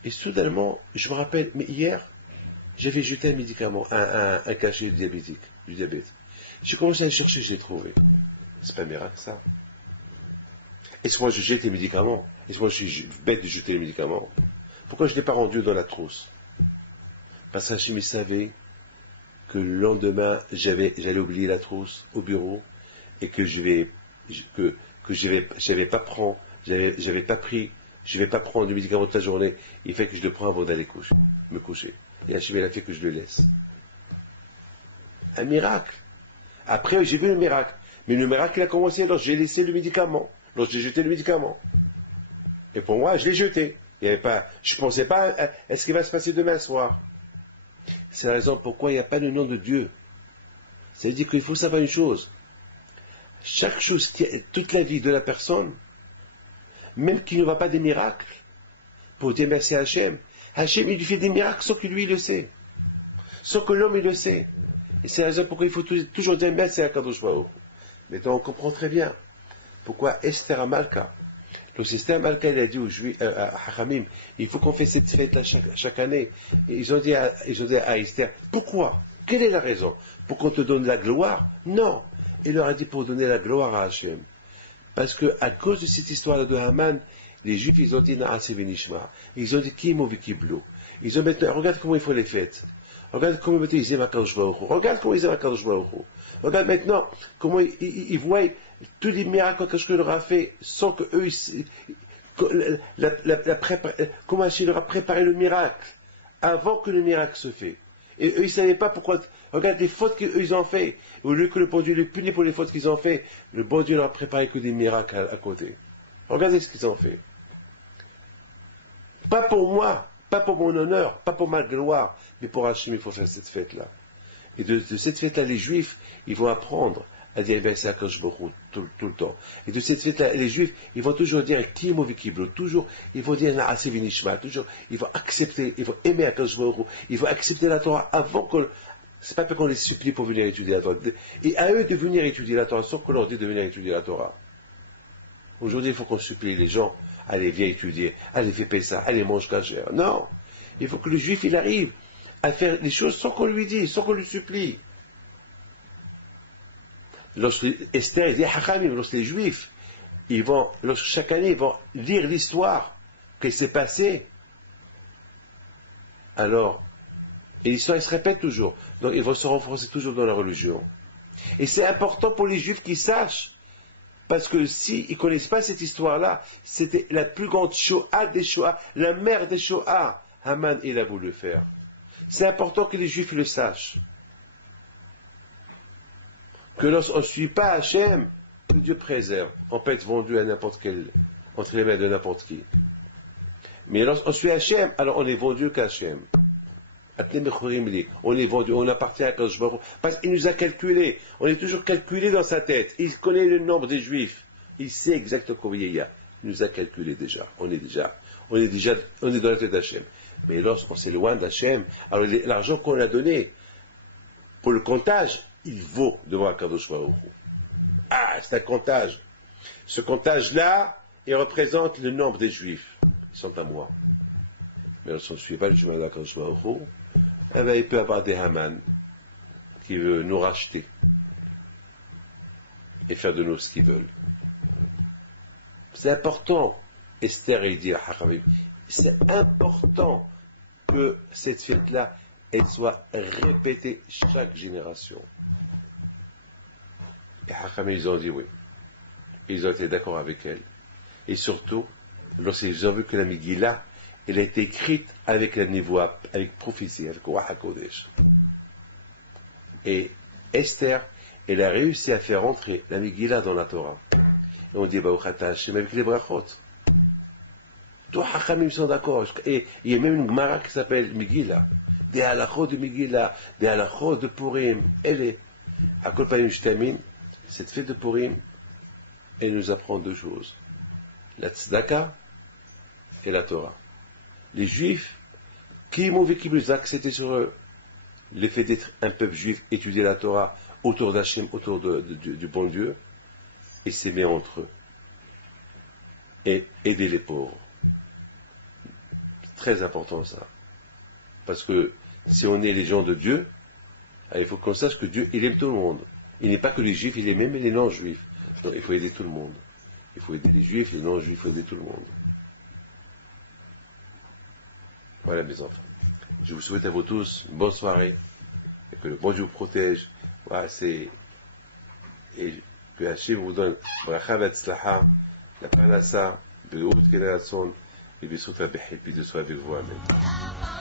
Et soudainement, je me rappelle, mais hier, j'avais jeté un médicament, un cachet du diabète. J'ai commencé à le chercher, je l'ai trouvé. C'est pas un miracle, ça. Est-ce que moi je jette les médicaments? Est-ce que moi je suis bête de jeter les médicaments? Pourquoi je ne l'ai pas rendu dans la trousse? Parce que je savais que le lendemain, j'allais oublier la trousse au bureau, et que j'avais pas pris, je vais pas prendre du médicament toute la journée, il fait que je le prends avant d'aller me coucher. Et Hachem, il a fait que je le laisse. Un miracle. Après, j'ai vu le miracle. Mais le miracle, il a commencé lorsque j'ai laissé le médicament, lorsque j'ai jeté le médicament. Et pour moi, je l'ai jeté. Je ne pensais pas à ce qui va se passer demain soir. C'est la raison pourquoi il n'y a pas le nom de Dieu. Ça veut dire qu'il faut savoir une chose. Chaque chose, toute la vie de la personne, même qu'il ne voit pas des miracles, pour dire merci à Hachem, Hachem, il lui fait des miracles sans que lui il le sait. Sans que l'homme il le sait. Et c'est la raison pourquoi il faut toujours dire merci à Kadosh Baruch. Maintenant, on comprend très bien pourquoi Esther Amalka, lorsque Esther Amalka, il a dit aux Juifs, à Hachamim, il faut qu'on fasse cette fête-là chaque année. Et ils ont dit à Esther, pourquoi? Quelle est la raison? Pour qu'on te donne la gloire? Non. Il leur a dit pour donner la gloire à Hachem. Parce que, à cause de cette histoire-là de Haman, les Juifs, ils ont dit Naase Venishma. Ils ont dit Kimo Vikiblo. Ils ont maintenant, regarde comment ils font les fêtes. Regarde comment ils aiment Akadosh Baruch Hu. Regarde comment ils aiment Akadosh Baruch Hu. Regarde maintenant comment ils voient tous les miracles qu'Akadosh leur a fait sans que eux, comment Hachem leur a préparé le miracle avant que le miracle se fait. Et eux, ils ne savaient pas pourquoi. Regarde les fautes qu'ils ont fait. Au lieu que le bon Dieu les punisse pour les fautes qu'ils ont fait, le bon Dieu leur a préparé que des miracles à côté. Regardez ce qu'ils ont fait. Pas pour moi, pas pour mon honneur, pas pour ma gloire, mais pour Hachem, il faut faire cette fête-là. Et de cette fête-là, les Juifs, ils vont apprendre à dire merci à Akadosh Baruch Hu tout le temps. Et de cette fête-là, les Juifs, ils vont toujours dire Kimo Vikiblo, toujours, ils vont dire Naase Venishma, toujours, ils vont accepter, ils vont aimer Akadosh Baruch Hu, ils vont accepter la Torah avant qu'on. C'est pas qu'on les supplie pour venir étudier la Torah. Et à eux de venir étudier la Torah, sans qu'on leur dise de venir étudier la Torah. Aujourd'hui, il faut qu'on supplie les gens, allez, viens étudier, allez, fais Pessah, allez, mange kasher. Non. Il faut que le Juif, il arrive à faire les choses sans qu'on lui dise, sans qu'on lui supplie. Lorsque Esther dit Hachamim, lorsque les Juifs, chaque année, ils vont lire l'histoire qui s'est passée, alors, et l'histoire, elle se répète toujours. Donc, ils vont se renforcer toujours dans la religion. Et c'est important pour les Juifs qu'ils sachent, parce que s'ils ne connaissent pas cette histoire-là, c'était la plus grande Shoah des Shoah, la mère des Shoah. Haman, il a voulu le faire. C'est important que les Juifs le sachent. Que lorsqu'on ne suit pas Hachem, que Dieu préserve. On peut être vendu à n'importe quel, entre les mains de n'importe qui. Mais lorsqu'on suit Hachem, alors on est vendu qu'à Hachem. On est vendu, on appartient à Akadosh Baruch Hu, parce qu'il nous a calculé. On est toujours calculé dans sa tête. Il connaît le nombre des Juifs. Il sait exactement combien il y a. Il nous a calculé déjà. On est dans la tête d'Hachem. Mais lorsqu'on s'éloigne d'Hachem, alors l'argent qu'on a donné pour le comptage, il vaut devant Akadosh Baruch Hu. Ah, c'est un comptage. Ce comptage-là, il représente le nombre des Juifs. Ils sont à moi. Mais lorsqu'on ne suit pas le chemin d'Akadosh Baruch Hu, eh bien, il peut y avoir des Haman qui veulent nous racheter et faire de nous ce qu'ils veulent. C'est important, Esther et dit à Hachamim, c'est important que cette fête-là, elle soit répétée chaque génération. Et Hachamim, ils ont dit oui. Ils ont été d'accord avec elle. Et surtout, lorsqu'ils ont vu que la Megillah, elle a été écrite avec la Nevoa, avec prophétie, avec Ruach HaKodesh. Et Esther, elle a réussi à faire entrer la Megillah dans la Torah. Et on dit, Baruch Ata Hashem avec les brachot. Tous les Hachamim sont d'accord. Et il y a même une Gemara qui s'appelle Megillah. Des halachot de Megillah, des halachot de Purim. Elle est. À Kol Panim Shtamim, cette fête de Purim, elle nous apprend deux choses. La Tzedaka et la Torah. Les Juifs, qui m'ont vécu plus accepté sur eux, le fait d'être un peuple juif, étudier la Torah autour d'Hachem, autour du bon Dieu, et s'aimer entre eux, et aider les pauvres. C'est très important ça. Parce que si on est les gens de Dieu, il faut qu'on sache que Dieu, il aime tout le monde. Il n'est pas que les Juifs, il aime même les non-Juifs. Donc il faut aider tout le monde. Il faut aider les Juifs, les non-Juifs, il faut aider tout le monde. Voilà mes enfants. Je vous souhaite à vous tous une bonne soirée et que le bon Dieu vous protège. Voilà, et Que Hachem vous donne bracha v'atzlacha, la parnassa, de haute génération, et bien sûr, de soit avec vous. Amen.